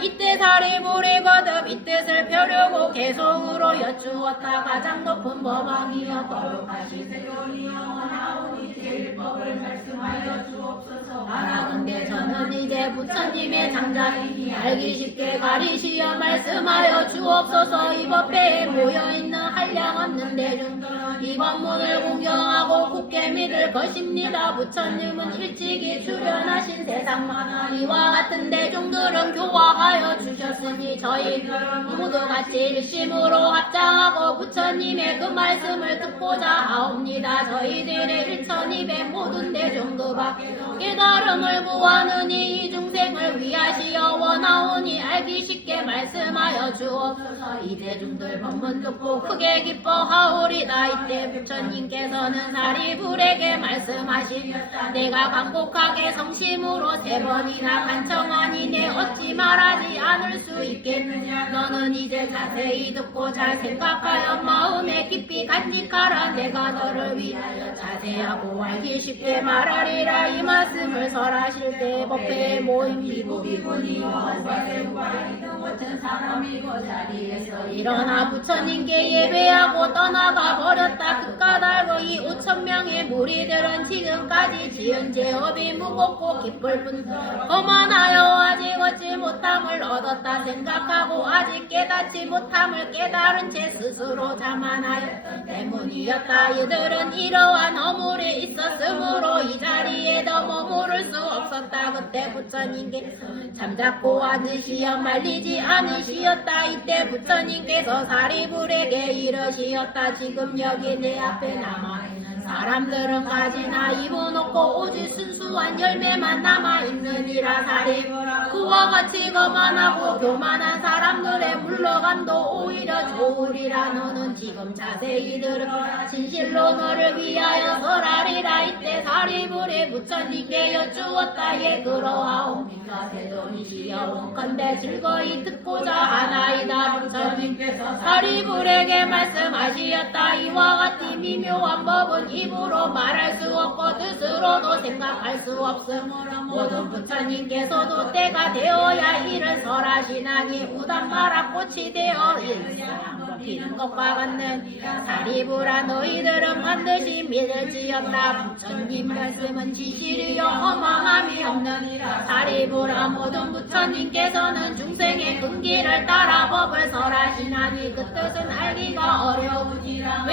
이때 사리불이 거듭 이 뜻을 펴려고 개성으로 여쭈었다. 가장 높은 법왕이여 거룩하신 세존이여 원하오니 제일법을 말씀하여 주옵소서. 바라건대 저는 이제 부처님의 장자이니 알기 쉽게 가리시어 말씀하여 주옵소서. 이 법회에 모여있는 한량없는 대중들은 이 법문을 공경하고 굳게 믿을 것입니다. 부처님은 일찍이 출현하신 세상만화 이와 같은 대중들은 교화하여 주셨으니 저희들은 모두 같이 일심으로 합장하고 부처님의 그 말씀을 듣고자 하옵니다. 저희들의 1200 모든 대중 그 밖에 깨달음을 구하느니 이 중생을 위하시어 원하오니 알기 쉽게 말씀하여 주옵소서. 이 대중들 법문 듣고 크게 기뻐하오리다. 이때 부처님께서는 사리불에게 말씀하시었다. 내가 간곡하게 성심으로 3번이나 간청하니 내 어찌 말하지 않을 수 있겠느냐. 너는 이제 자세히 듣고 잘 생각하여 마음에 깊이 간직하라. 내가 너를 위하여 자세하고 알기 쉽게 말하리라. 이 말씀을 설하실 때 법회에 모인 비구비구니와 세우가 이등 못한 사람이고 자리에서 일어나 부처님께 예배하고 떠나가 버렸다. 그 까닭의 5,000명의 무리들은 지금까지 지은 죄업이 무겁고 기쁠 뿐 거만하여 아직 얻지 못함을 얻었다 생각하고 아직 깨닫지 못함을 깨달은 채 스스로 자만하였던 때문이었다. 이들은 이러한 허물이 있었으므로 이 자리에 더 머무를 수 없었다. 그때 부처님께서 잠자코 앉으시어 말리지 않으시었다. 이때 부처님께서 사리불에게 이르시었다. 지금 여기 내 앞에 남아있는 사람들은 가지나 입어놓고 오직 순수한 열매만 남아있느니라. 사리불아 그와 같이 거만하고 교만한 사람들의 물러감도 오히려 좋으리라. 너는 지금 자세히 들으라. 진실로 너를 위하여 설하리라. 이때 사리불이 부처님께 여쭈었다. 예 그러하옵니까. 세존이시여 원컨대 즐거이 듣고자 하나이다. 부처님께서 사리불에게 말씀하시었다. 이와 같이 미묘한 법은 입으로 말할 수 없고 뜻으로도 생각할 수 없으므로 모든 부처님께서도 때가 되어야 이를 설하시나니 우단바라 꽃이 되어 일지랑 피는 것과 같는 사리불아 너희들은 반드시 믿을지어다. 부처님 말씀은 진실이요 허망함이 없느니라. 사리불아 모든 부처님께서는 중생의 근기를 따라 법을 설하시나니 그 뜻은 알기가 어려우니라.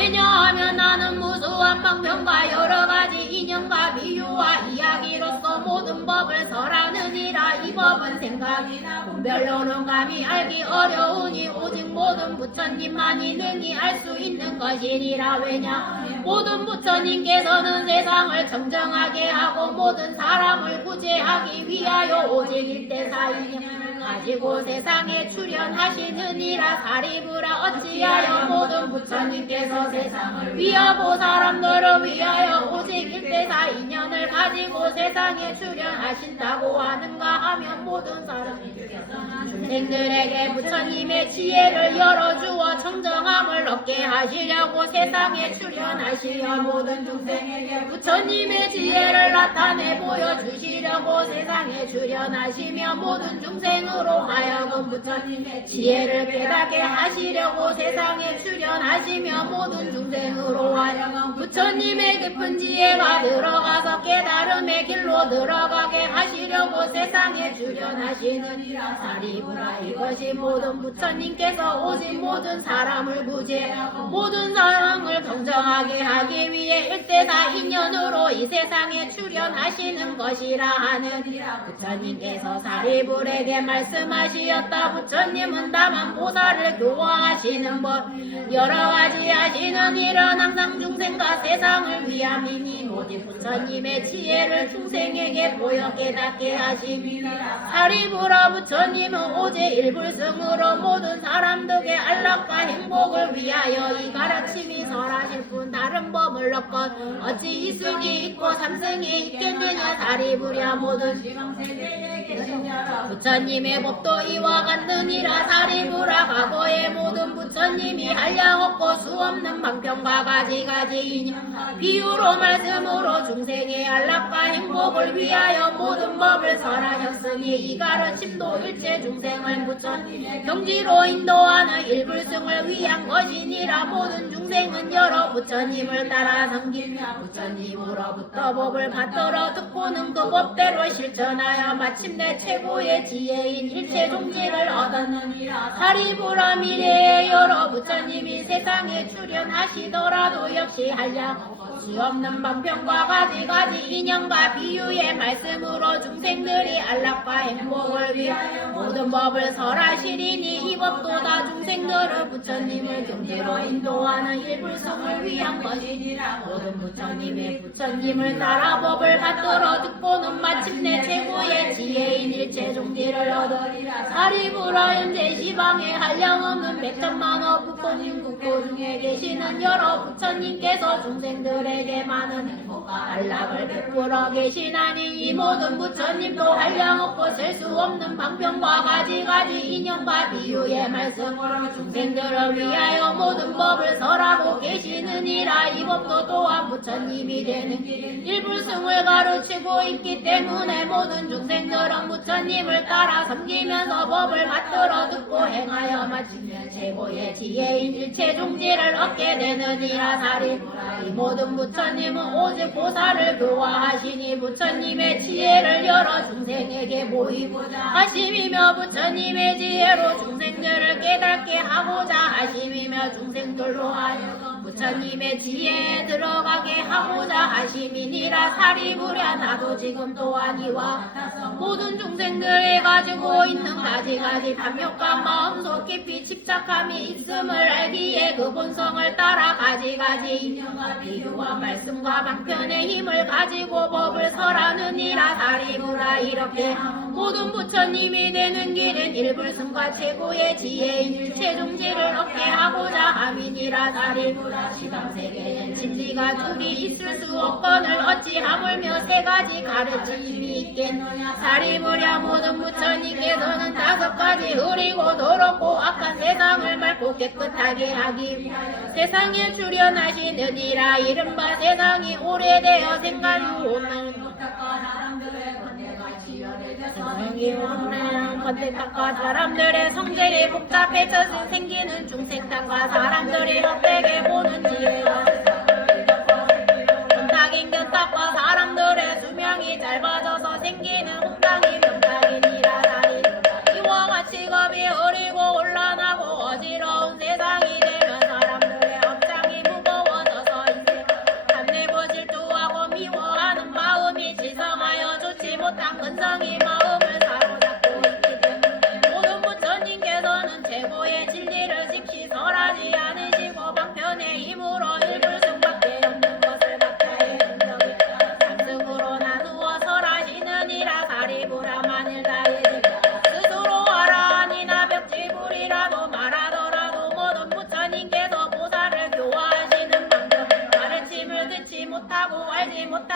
별로는 감히 알기 어려우니 오직 모든 부처님만이 능히 알 수 있는 것이니라. 왜냐 모든 부처님께서는 세상을 정정하게 하고 모든 사람을 구제하기 위하여 오직 일대사이냐 가지고 세상에 출현하시느니라. 사리부라 어찌하여 모든 부처님께서 세상을 위하고 사람들을 위하여 오직 일대사 인연을 가지고 세상에 출현하신다고 하는가 하면 모든 중생들에게 부처님의 지혜를 열어주어 청정함을 얻게 하시려고 세상에 출현하시려 모든 중생에게 부처님의 지혜를 나타내 보여주시려고 세상에 출현하시며 모든 중생으로 하여금 부처님의 지혜를 깨닫게 하시려고 세상에 출현하시며 모든 중생으로 하여금 부처님의 깊은 지혜가 들어가서 깨달음의 길로 들어가게 하시려고 세상에 출현하시느니라. 사리부라 이것이 모든 부처님께서 오직 모든 사람을 구제하고 모든 사람을 정정하게 하기 위해 일대사 인연으로 이 세상에 출현하시는 것이라 하느니라. 부처님께서 사리불에게 말씀하시었다. 부처님은 다만 보살을 교화하시는 법 여러가지 하시는 일은 항상 중생과 세상을 위함이니 오직 부처님의 지혜를 중생에게 보여 깨닫게 하심이니라. 사리부라 부처님은 오직 일불승으로 모든 사람들에게 안락과 행복을 위하여 이 가르침이 설하실 뿐 다른 법을 얻건 어찌 이승이 있고 삼승이 있겠느냐. 사리부랴 모든 지방세계에 계시냐라. 부처님의 법도 이와 같느니라. 사리부라 과거의 모든 부처님이 한량없고 수없는 방편과 가지가지 인연 비유로 말씀으로 중생의 안락과 행복을 위하여 모든 법을 설하셨으니 이 가르침도 일체 중생을 부처님의 경지로 인도하는 일불승을 위한 것이니라. 모든 중생은 여러 부처님을 따라 섬기며 부처님으로부터 법을 받들어 듣고는 그 법대로 실천하여 마침내 최고의 지혜인 일체 종지를 얻었느니라. 사리부라 미래의 여러 부처님이 세상에 출현하시더라도 역시 한량 수없는 방편과 가지가지 인연과 비유의 말씀으로 중생들이 안락과 행복을 위하여 모든 법을 설하시리니 이 법도 다 중생들을 부처님을 경지로 인도하는 일불성을 위한 것이니라. 모든 부처님을 따라 법을 받들어 듣고는 마침내 최고의 지혜인 일체 종지를 얻으리라. 사리부라 현재 시방에 한량없는 백천만억 부처님 국도 중에 계시는 여러 부처님께서 중생들에게 많은 행복과 안락을 베풀어 계시나니 이 모든 부처님도 한량없고 셀 수 없는 방편과 가지가지 인연과 비유의 말씀으로 중생들을 위하여 모든 법을 설하고 계시느니라. 이 법도 또한 부처님이 되는 길인 일불승을 가르치고 있기 때문에 모든 중생들은 부처님을 따라 섬기면서 법을 받들어 듣고 행하여 마침내 최고의 지혜인 일체 종지를 얻게 되느니라. 사리부라 이 모든 부처님은 오직 보살을 교화하시니 부처님의 지혜를 열어 중생에게 보이고자 하심이며 부처님의 지혜로 중생들을 깨닫게 하고자 하심이며 중생들로 하여금 부처님의 지혜에 들어가게 하고자 하심이니라. 사리부랴 나도 지금 또한 이와 모든 중생들이 가지고 있는 가지가지 탐욕과 마음속 깊이 집착함이 있음을 알기에 그 본성을 따라 가지가지 인연과 비유와 말씀과 방편의 힘을 가지고 법을 설하느니라. 사리부라 이렇게 모든 부처님이 되는 길은 일불승과 최고의 지혜인 일체 종지를 얻게 하고자 함이니라. 사리부라 시방세계엔 진리가 둘이 있을 수 없거늘 어찌 하물며 세 가지 가르침이 있겠느냐. 사리부랴 모든 부처님께서는 5가지 흐리고 더럽고 악한 세상을 맑고 깨끗하게 하기 위하여 세상에 출현하시느니라. 이른바 세상이 오래되어 생각이 오는 세상이 오는 건대탁과 사람들의 성질이 복잡해져서 생기는 중생탁과 사람들이 헛되게 보는 지혜가 혼탁인 견탁과 사람들의 수명이 짧아져서 생기는 혹당이 명탁이니라. 이와 같이 겁이 어리고 혼란하고 어지러운 세상이 되면 사람들의 업장이 무거워져서인지 탐내고 질투하고 미워하는 마음이 지성하여 좋지 못한 근성이 마음을 사로잡고 있기 때문에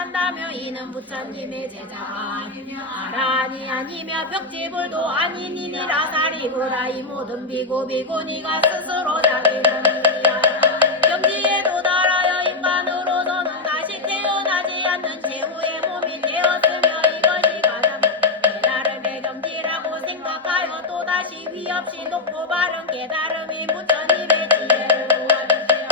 한다며 이는 부처님의 제자가 아라니 아니며 벽지불도 아니니라 사리부라 이 모든 비구 비구니가 스스로 자기는 이야 경지에 도달하여 인간으로서는 다시 태어나지 않는 최후의 몸이 되었으며 이것이 가장 깨달음의 경지라고 생각하여 또다시 위없이 높고 바른 깨달음이 부처님의 지혜를 구하십시오.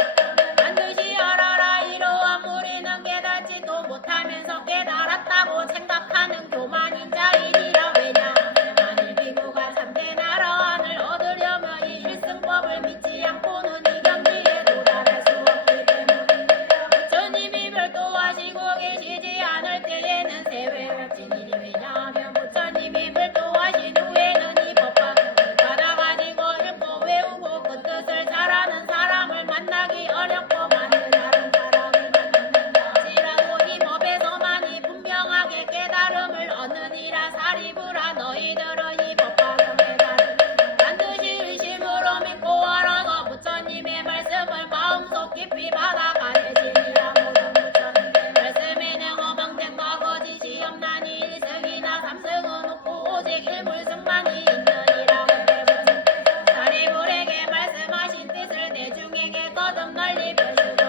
반드시 알아라 이러한 무리는 깨닫지도 못하면서 깨달았다고 생각하는 교만인 자이니라. 왜냐 만일 비구가 참된 아라한을 얻으려면 이 일승법을 믿지 않고는 이 경지에 도달할 수 없기 때문이니라. 부처님이 별도하시고 계시지 않을 때에는 세외벽진이니 왜냐하면 부처님이 별도하신 후에는 이 법학을 받아가지고 읽고 외우고 그 뜻을 잘 아는 사람을 만나기 어렵고 많은 다른 사람을 만난다지라도 이 법에서만이 분명하게 깨달음을 얻느니라. 사리부라 너희들은 이 법학을 깨달음 반드시 의심으로 믿고 알아서 부처님의 말씀을 마음속 깊이 받아가려지니라. 모든 부처님의 말씀에는 허망됨과 거짓이 없나니 일승이나 삼승은 없고 오직 일물승만이 있느니라. 사리불에게 말씀하신 뜻을 대중에게 거듭 널리 펼치고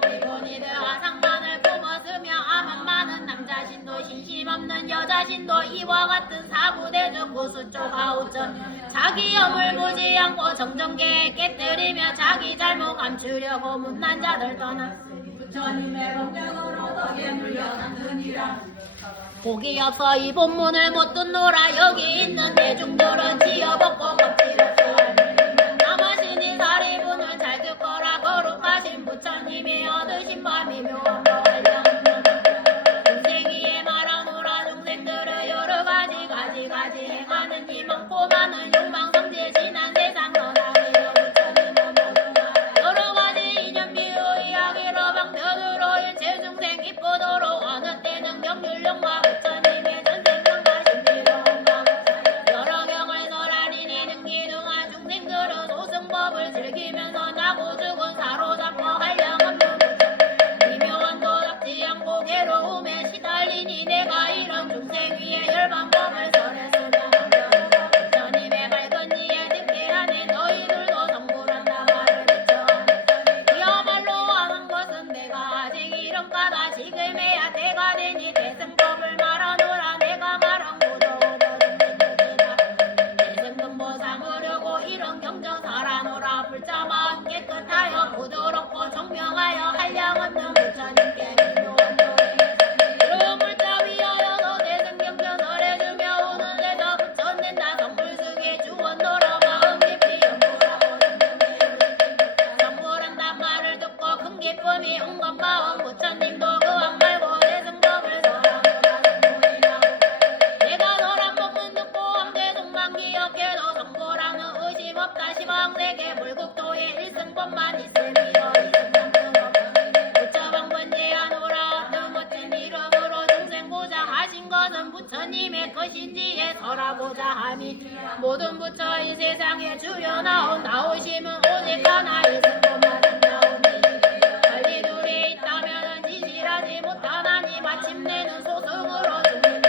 비구니들 아상만을 품었으며 암은 많은 남자신도 신심 없는 여자신도 이와 같은 사부대중 구수쪽 아우천 자기 염을 보지 않고 정정계에 깨뜨리며 자기 잘못 감추려고 못난 자들 떠나 부처님의 법령으로 덕에 물려났느니라. 복이 없어 이 본문을 못 듣노라. 여기 있는 대중들은 지어벗고 겁지었어. 남하시니 사리분을 잘 듣거라. 거룩하신 부처님의 얻으신 밤이 묘한 거알려 중생이에 말하노라. 중생들은 여러 가지 행하는 이 많고 많은 욕망 성질 지난 세상 너나리여 부처님은 모두가 여러 가지 인연비의 이야기로 방편으로 일체 중생 기쁘도록 어느 때는 경률령과 부처님의 전생상과 신비로운가 여러 경을 설하리니 능기능한 중생들은 오승법을 즐기면서 나고 죽은 사로잡고 한량없는 미묘한 도닥지 않고 괴로움에 시달리니 내가 이런 중생 위에 열반법을 설했으며 부처님의 밝은 이에 듣게 하네. 너희들도 성불한다 말을 듣죠. 이야말로 하는 것은 내가 아직 이런가다. 지금에야 때가 되니 대승법을 말하노라. 내가 말한 고도보다 대승등보 삼으려고 이런 경전 살아노라. 불자마음 깨끗하여 부드럽고 청명하여 한량없는 부처님께 민요한 노래 이런 물자 위하여서 대승경전을 해주며 오는 데서 부처낸다. 성불승의 주원노라. 마음 깊이 연구하고 성불한단 말을 듣고 큰 기쁨이 온 것 마음 부처님도 그왕 말고 대승법을 설하노라. 내가 설한 법문 듣고 왕대동만 기억해도 성불하는 의심 없다. 시방세계 불국토에 일승법만 있음이여 부처방번제하노라. 어떤 멋진 이름으로 중생고자 하신 것은 부처님의 것인지에 설하고자 하니 모든 부처의 세상에 주여 나오심은 오직 하나 일승법만 나오니 빨리 둘이 있다면 지실하지 못하나니 마침내는 소승으로 죽는다.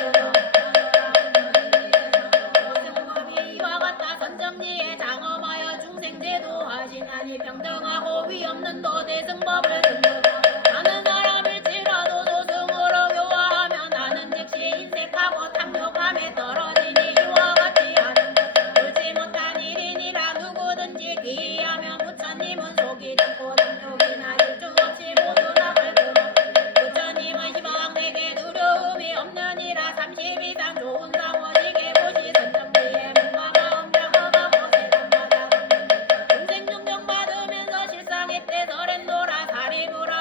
소승법이 이와 같다. 선정리에 장엄하여 중생제도 하시나니 평등하고 위없는 도대승법을 듣는다. 나는 사람일지라도 소승으로 교화하면 나는 즉시 인색하고 탐욕함에 떨어지니 이와 같이 하는 옳지 못한 일이니라. 누구든지 기이하면 부처님은 속이 듣고 탐욕이나 일주 없이 모두 낙을 들어 부처님은 희망내게 두려움이 없느니라. 30 이상 좋은 상원이게 보시 선정지에 몸과 마음 장엄하고 세상마다 중생 중정 받으면서 실상의 때 설했노라. 사리부라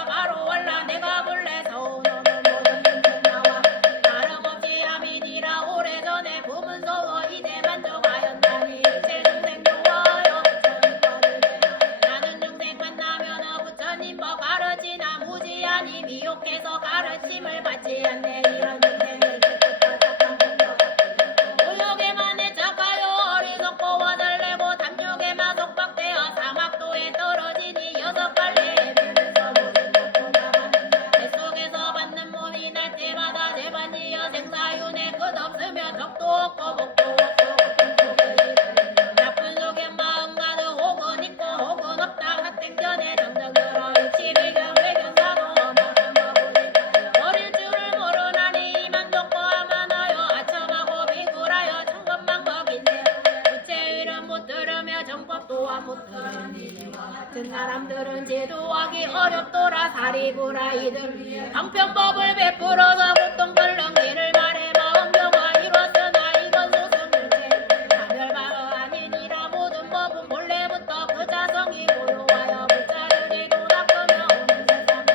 같은 사람들은 제도하기 어렵더라. 사리구라 이들 방편법을 베풀어서 보통 걸렁기를 말해 마음경화 이뤘으나 이건 소승일세. 사별바가 아니니라. 모든 법은 본래부터 부자성이 고요하여 부자들이도 닦으며 오는 세상.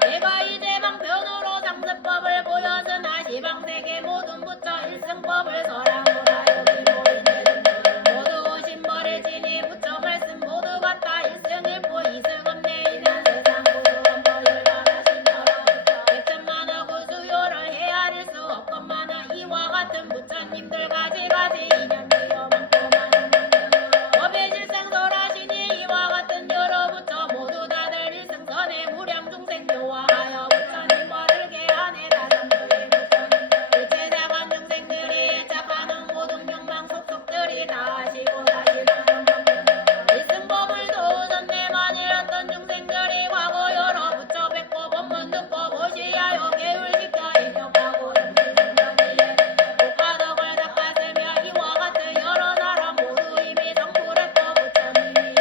내가 이제 방편으로 상습법을 보여주나 시방세계 모든 부처 일승법을 설하노라. 여기 모이는 모두 신벌을 지니 부처 말씀 모두 같다. 일승일보 이승업내 이면 세상 구수한 법을 받으신다라. 백천만의 구수요를 헤아릴 수 없건만은 이와 같은 부처님들 가지가지 인연이여 많고 많은 법의 질상설하시니 이와 같은 여러 부처 모두 다들 일승선의 무량 중생 교화하여 부처님 벌을게 안에 다람들이 일체다간 중생들이 착하는 모든 욕망 속속들이 다 하시고 다시 일승법을 도전내 만일 어떤 중생들이 과거 여러 부처 뵙고 법문 듣고 보시하여 계율지켜 인용하고 정신전이에 복화덕을 닦았으며 이와 같은 여러 사람 모두 이미 성불했고 부처님이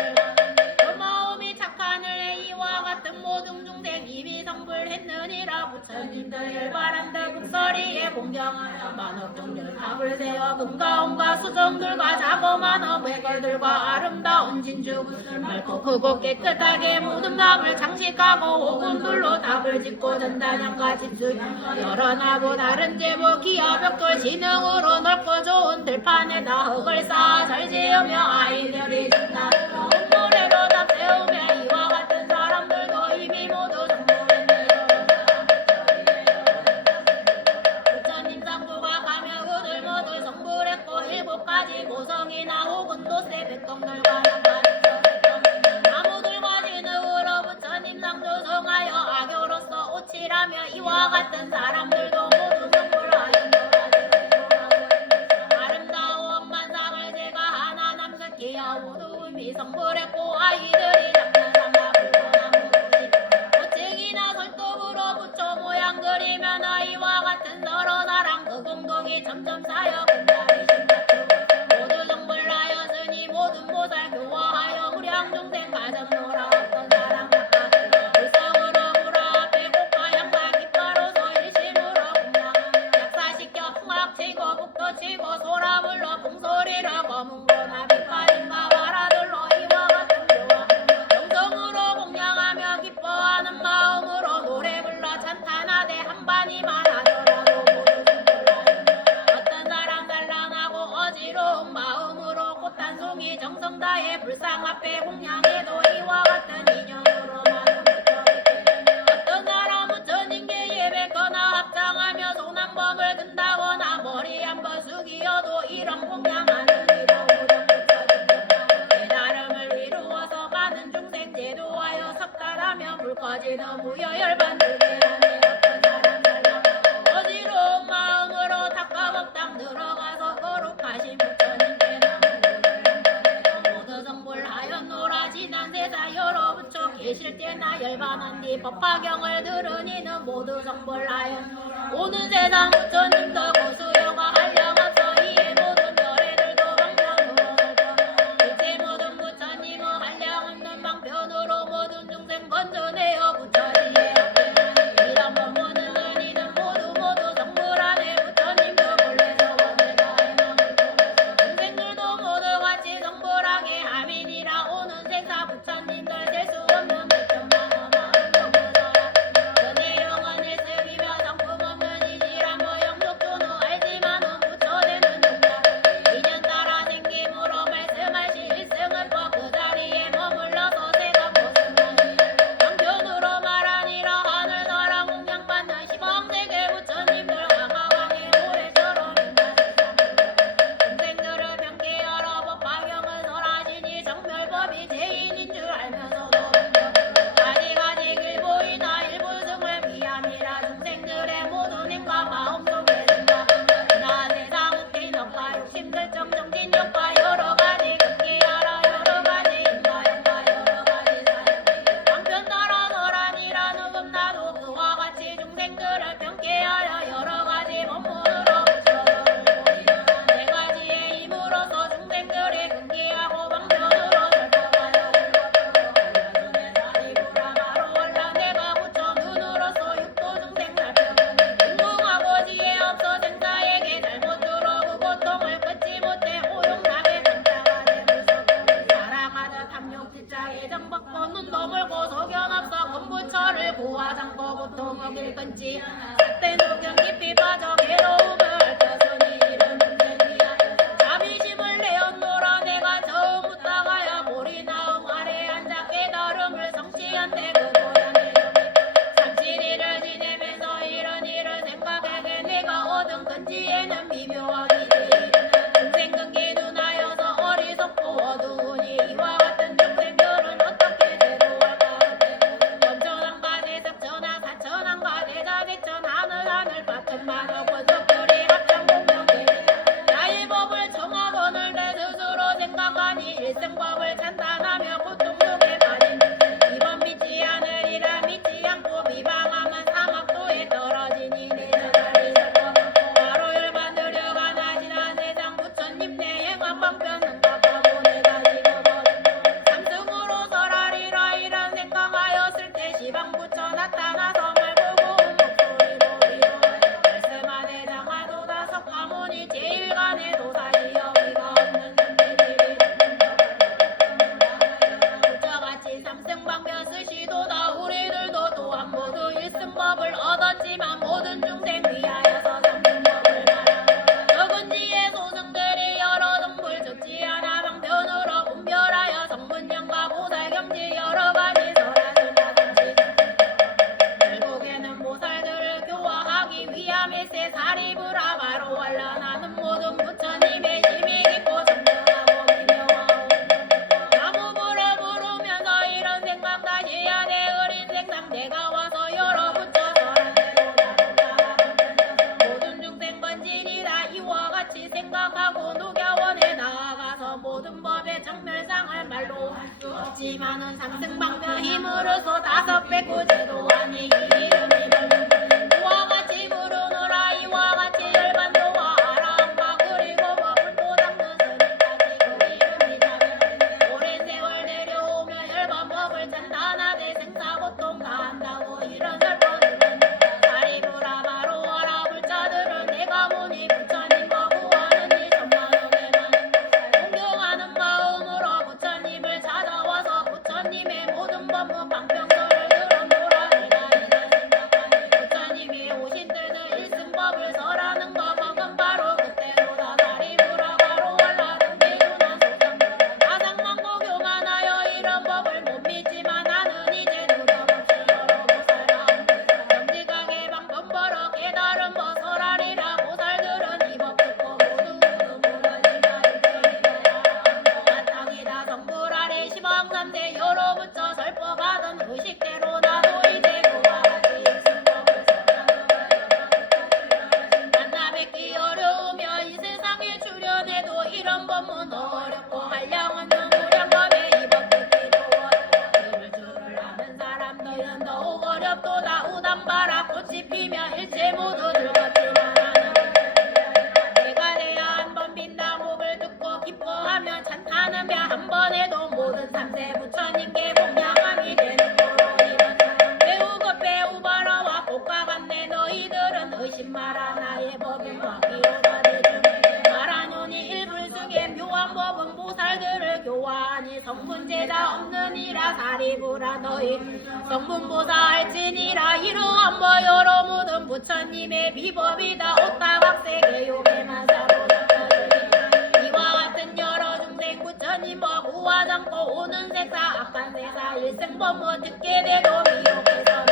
그 마음이 착한 을에 이와 같은 모든 중생 이미 성불했느니라. 부처님들 열바란다 북서리에 공경하여 만업종들 탑을 세워 금가온과 수정들과 자거만어 백월들과 아름다운 진주 맑고 크고 깨끗하게 모든 납을 장식하고 오군들로 탑을 짓고 전단양과 진수 여러 나무 다른 제보 기어 벽돌 진흥으로 넓고 좋은 들판에다 흙을 쌓아 잘 지으며 아이들이 준다. 동물에도 다 세우며 이와 같은 사람들도 이미 모두 성불했네. 부처님 상부가 가며 그들 모두 성불했고 일곱 가지 모성이나 혹은 도세 백성들과 나무들과 진흙으로 부처님 상조 성하여 악교로서 오칠하며 이와 같은 사람들도 모두 성불하였노라. 아름다운 만상을 제가 하나 남석기여 모두 이미 성불했고 아이들이 장난삼아 불편한 고책이나 설독으로 부처 모양 그리면 아이와 같은 서로 나랑 그 공동이 점점 쌓여 근다리 모두 성불하였으니 모든 보살 교화하여 무량 중생 가졌노라. 어떤 사람 불성으로 불어 앞에 꽃과 향과 깃발로서 일심으로 공양하며 약사시켜 흥악치고 북도치고 소라불러 풍소리를 거문거나 깃발인가 바라들로 이와 같은 교화 정성으로 공양하며 기뻐하는 마음으로 노래 불러 찬탄하되 한반이만 하더라도 모두 어떤 사람 단란하고 어지러운 마음으로 꽃 한 송이 정성 다해 불상 앞에 공양해도 이와 같은 인연으로 많은 어떤 사람 부처님께 예배거나 합장하며 손 한 번을 든다거나 머리 한 번 숙이어도 이런 공양하는 이로 깨달음을 이루어서 많은 중생 제도하여 석달하며 불 꺼지는 무여 열반들게 하네. 어떤 사람 달라 어지러운 마음으로 닭가법당 들어가서 거룩하신 부처님께 모두 성불하였노라. 지난 세상 여러 부처 계실 때나 열반한 뒤 법화경을 들으니는 모두 성불하였노라. 오는 세상 부처님도 고수여가 한량하서 이에 모든 별애들도 방편으로 설정 일체 모든 부처님은 한량 없는 방편으로 모든 중생 건져내어 부처지에 이런 법문을 들으니는 모두 성불하네. 부처님도 본래서 원래가 중생들도 모두 같이 성불하게 함이니라. 오는 생사 부처님들 될 수 없는 백천만원 마음 성불하라. 전에 영원 일승이며 성품 없는 이지라 뭐 영속도는 알지 입자에 정박고 눈도 멀고 소견 없어 건부처를 구하장고 고통을 일건지 삭대누경 깊이 빠져 괴로움을 떠서니 이르는 데니야 자비심을 내었노라 내가 처음부터가야 보리 나음 아래 앉아 깨달음을 성취한데 그거야 내 놈이 37일을 지내면서 이런 일을 생각하게 내가 얻은 근지에는 미묘하기지 중생근기 눈하여서 어리석고 어두우니 이와 같은 중생들은 어떻게 대도할까 원천한가 대석천하 사천한가 대자대천 하늘 바천만억 권석들이 합창 공명해 나의 법을 정하거늘 내 스스로 생각하니 일생법을 찬탄하며 고통 속에 빠진 이번 믿지 않으리라 믿지 않고 비방하면 사막도에 떨어지니 내 자살이 바로 열받으려 가나지나 내장 부처님 내 행한 방편은 답하고 내가 지금은 삼승으로 설하리라 이런 생각하였을 때 시방 부처 나타나서 말고 고운 목소리로 말씀하네 장하도다 석가모니 제일간의 도사시여 이가 없는 선생들이 부처같이 삼승방면 쓰시도다 우리들도 또한 모두 일승법을 얻었지만 모든 중생 위하여서 삼승법을 말하고 적은지의 소승들이 여러 동물 좋지 않아 방편으로 분별하여 성문영과 보살겸지 여러 가지 설하는 다든지 결국에는 보살들을 교화하기 위함일세 사리부라 바로 완란하는 모든 부처님의 힘이 깊고 정정하고 미묘하오 나무부를 부르면서 이런 생각 다시 해야 돼 어린 생상 내가 와서 여러 부처 설한대로 모든 중생 번진이다 이와 같이 생각하고 녹야원에 나아가서 모든 법의 정멸상을 말로 없지만은 삼승방면 힘으로서 다섯 백구 제도하니 이 이름이 이와 같이 부르노라 이와 같이 열반도와 아라함과 그리고 법을 또 닦는 스님까지 그 이름이 자면 오랜 세월 내려오며 열반법을 찬탄하되 생사고통 다한다고 이런 설법들은 사리부라 바로 와라 불자들은 내가 보니 부처님과 구하는 이 천만원에만 존경하는 마음으로 부처님을 찾아와서 부처님의 모든 법문 방평설을 들어노라 내가 이제 생각하니 부처님이 오신 때는 일승법을 설하는 거 먹은 바로 그때로다 사리부라 바로 완라는 기준한 속담 가장만고 교만하여 이런 법을 못 믿지만 나는 이제 두려움없이 여러 보살라 정직하게 방편벌어 깨달은 법 설하리라 보살들은 이 법 듣고 모두 무너지나 마땅이다 성불 아래 시방삼대 여러 부처 설법하던 의식대로 나도 이제 그와 같이 일승법을 만나 뵙기 어려우며 이 세상에 출연해도 이런 법문 어렵고 한량 없는 무량겁에 이 법 듣기도 어려워 들을 줄을 아는 사람들은 더욱 어렵도다 우담바라 꽃이 피며 일체 모두 늙었지만 나는 내가 돼야 한 번 빈다 목을 듣고 기뻐하며 찬탄하며 한 번 해도 모든 삼세 부처님께 공양함이 되는 거로 이런 배우고 배우바라와 복과 같네 너희들은 의심 마라 나의 법은 과기로다 내주네 말하노니 일불승의 묘한 법은 보살들을 교화하니 성문제다 없느니라 사리부라 너희 성문보사 할지니라 이러한 뭐 여러 모든 부처님의 비법이다 오타각세계 요괴만 사보다 이와 같은 여러 중생 부처님 법 구하지 않고 오는 색사 악한 색사 일생법문 듣게 되고 미혹해서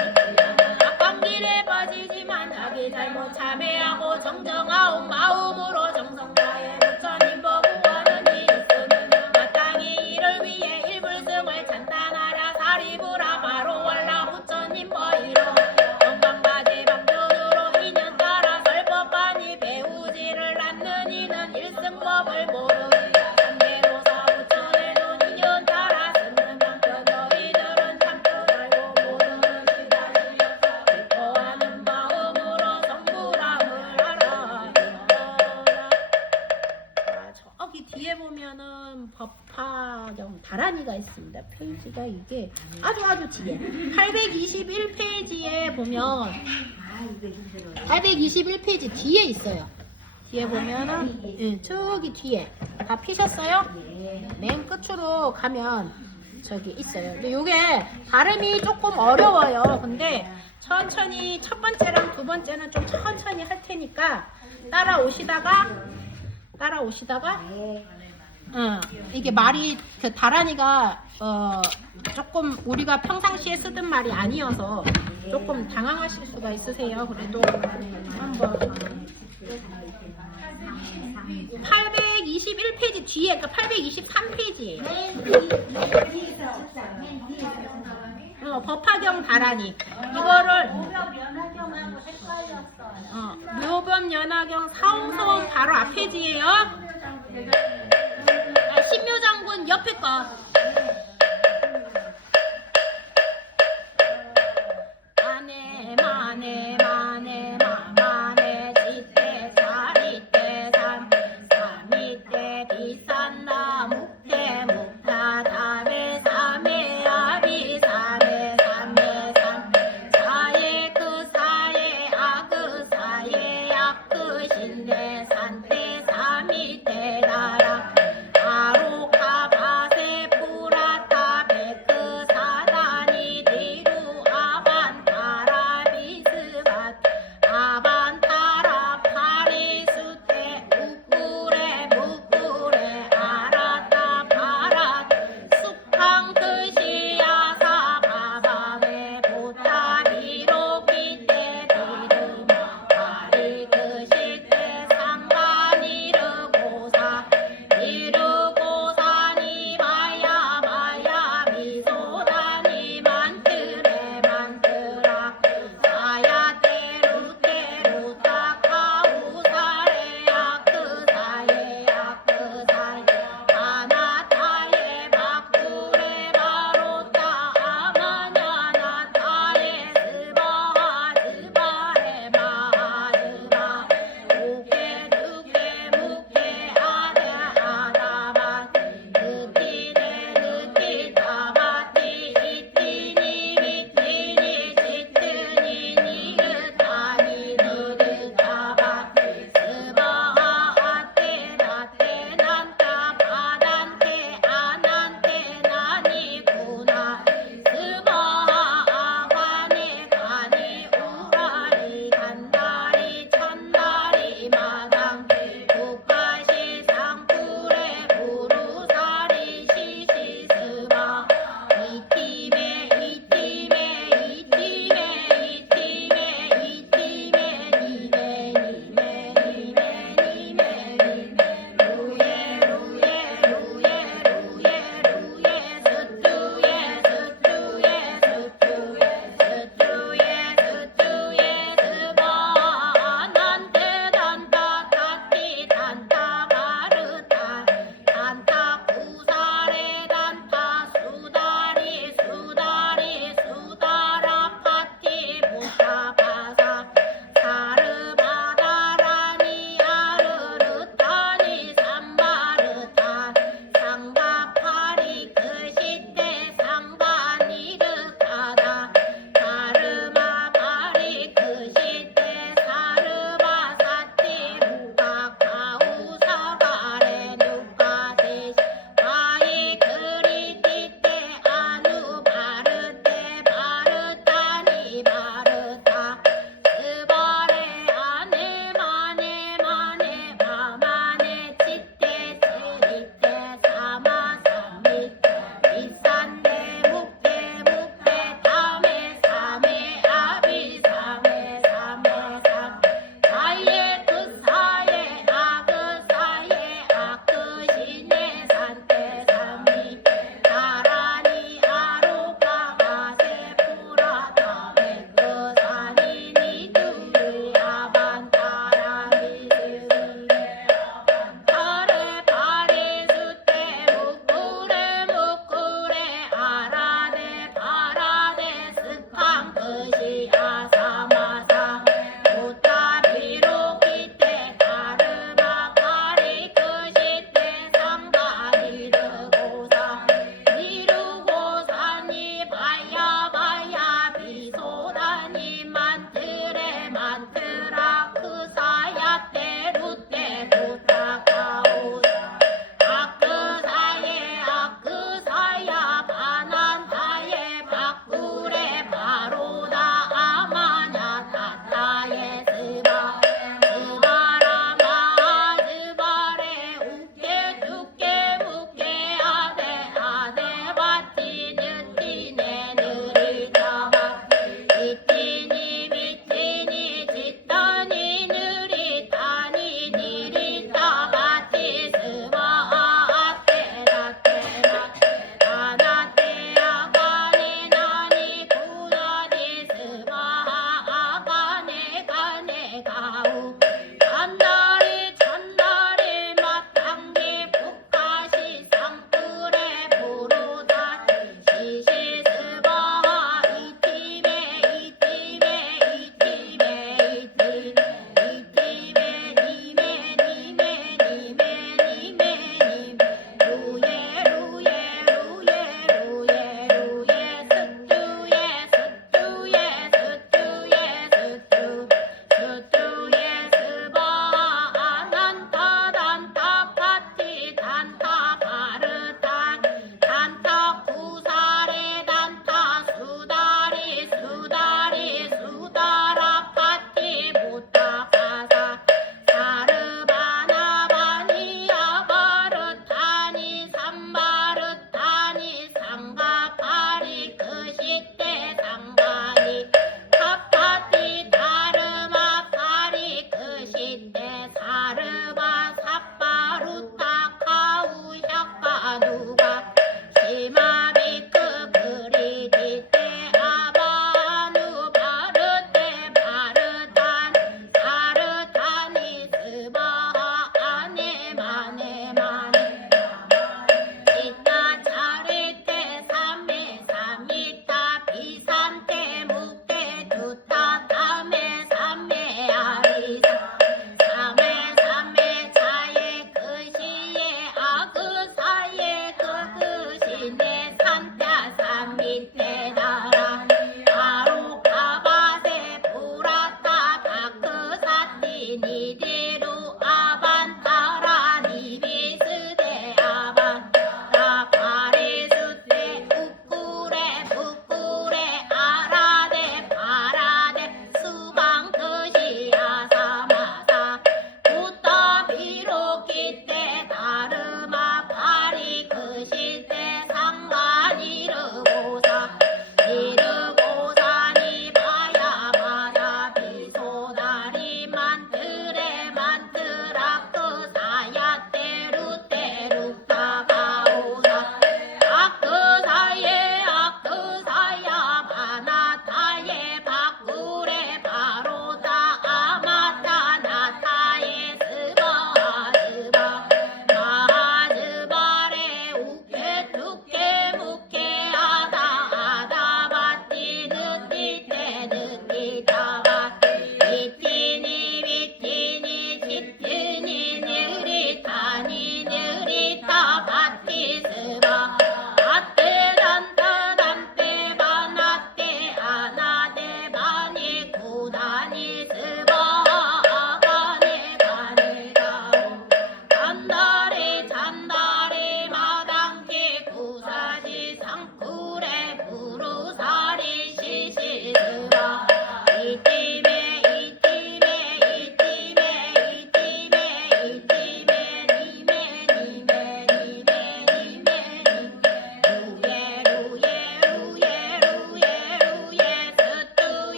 악한 길에 빠지지만 자기 잘못 참회하고 정정하온 마음으로 정성다해 부처님 법 구하는 이 있으면 마땅히 이를 위해 일불승을 찬탄하라 사리부라 바로 완라 부처님 법 이로 건강바지 방편으로 인연 따라 설법하니 배우지를 않는 이는 일승법을 모르니 삼계로사 부처의 눈 인연 따라 듣는 방편 너희들은 참뜻 알고 모르는 시다니여서 기뻐하는 마음으로 성불함을 알아 저기 뒤에 보면은 법화경 다란이가 있습니다. 페이지가 이게 아주 뒤에 821페이지에 보면 821페이지 뒤에 있어요. 뒤에 보면은 저기 뒤에 다 피셨어요? 맨 끝으로 가면 저기 있어요. 근데 이게 발음이 조금 어려워요. 근데 천천히 첫 번째랑 두 번째는 좀 천천히 할 테니까 따라오시다가 이게 말이 그 다란이가 조금 우리가 평상시에 쓰던 말이 아니어서 조금 당황하실 수가 있으세요. 그래도 한번 821페이지 뒤에, 그러니까 823페이지예요. 법화경 다란이 이거를 묘변 연화경 사홍소원 바로 앞페이지예요. 신묘장군 옆에 거. 마네 마네 마네 마마네 지대 사리대 산 사미대 비싼 나무대 묵다 담에 삼에 아비 삼에 삼에 삼 사에 그 사에 아그 사에 아그 신내 산대 삼이대 나라 아로카 바세 뿌라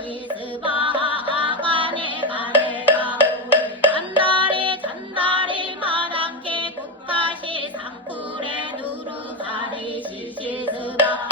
다다니 스바하가네 가네가 잔다리 잔다리 마당개 국가시 상풀에 누르사리 시시스바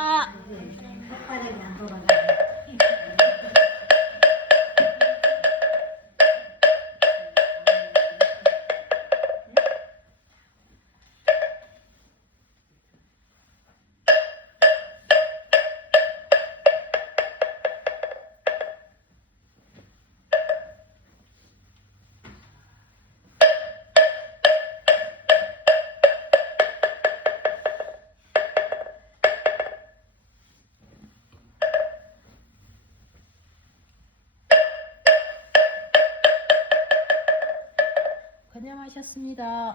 하셨습니다. 건념하셨습니다.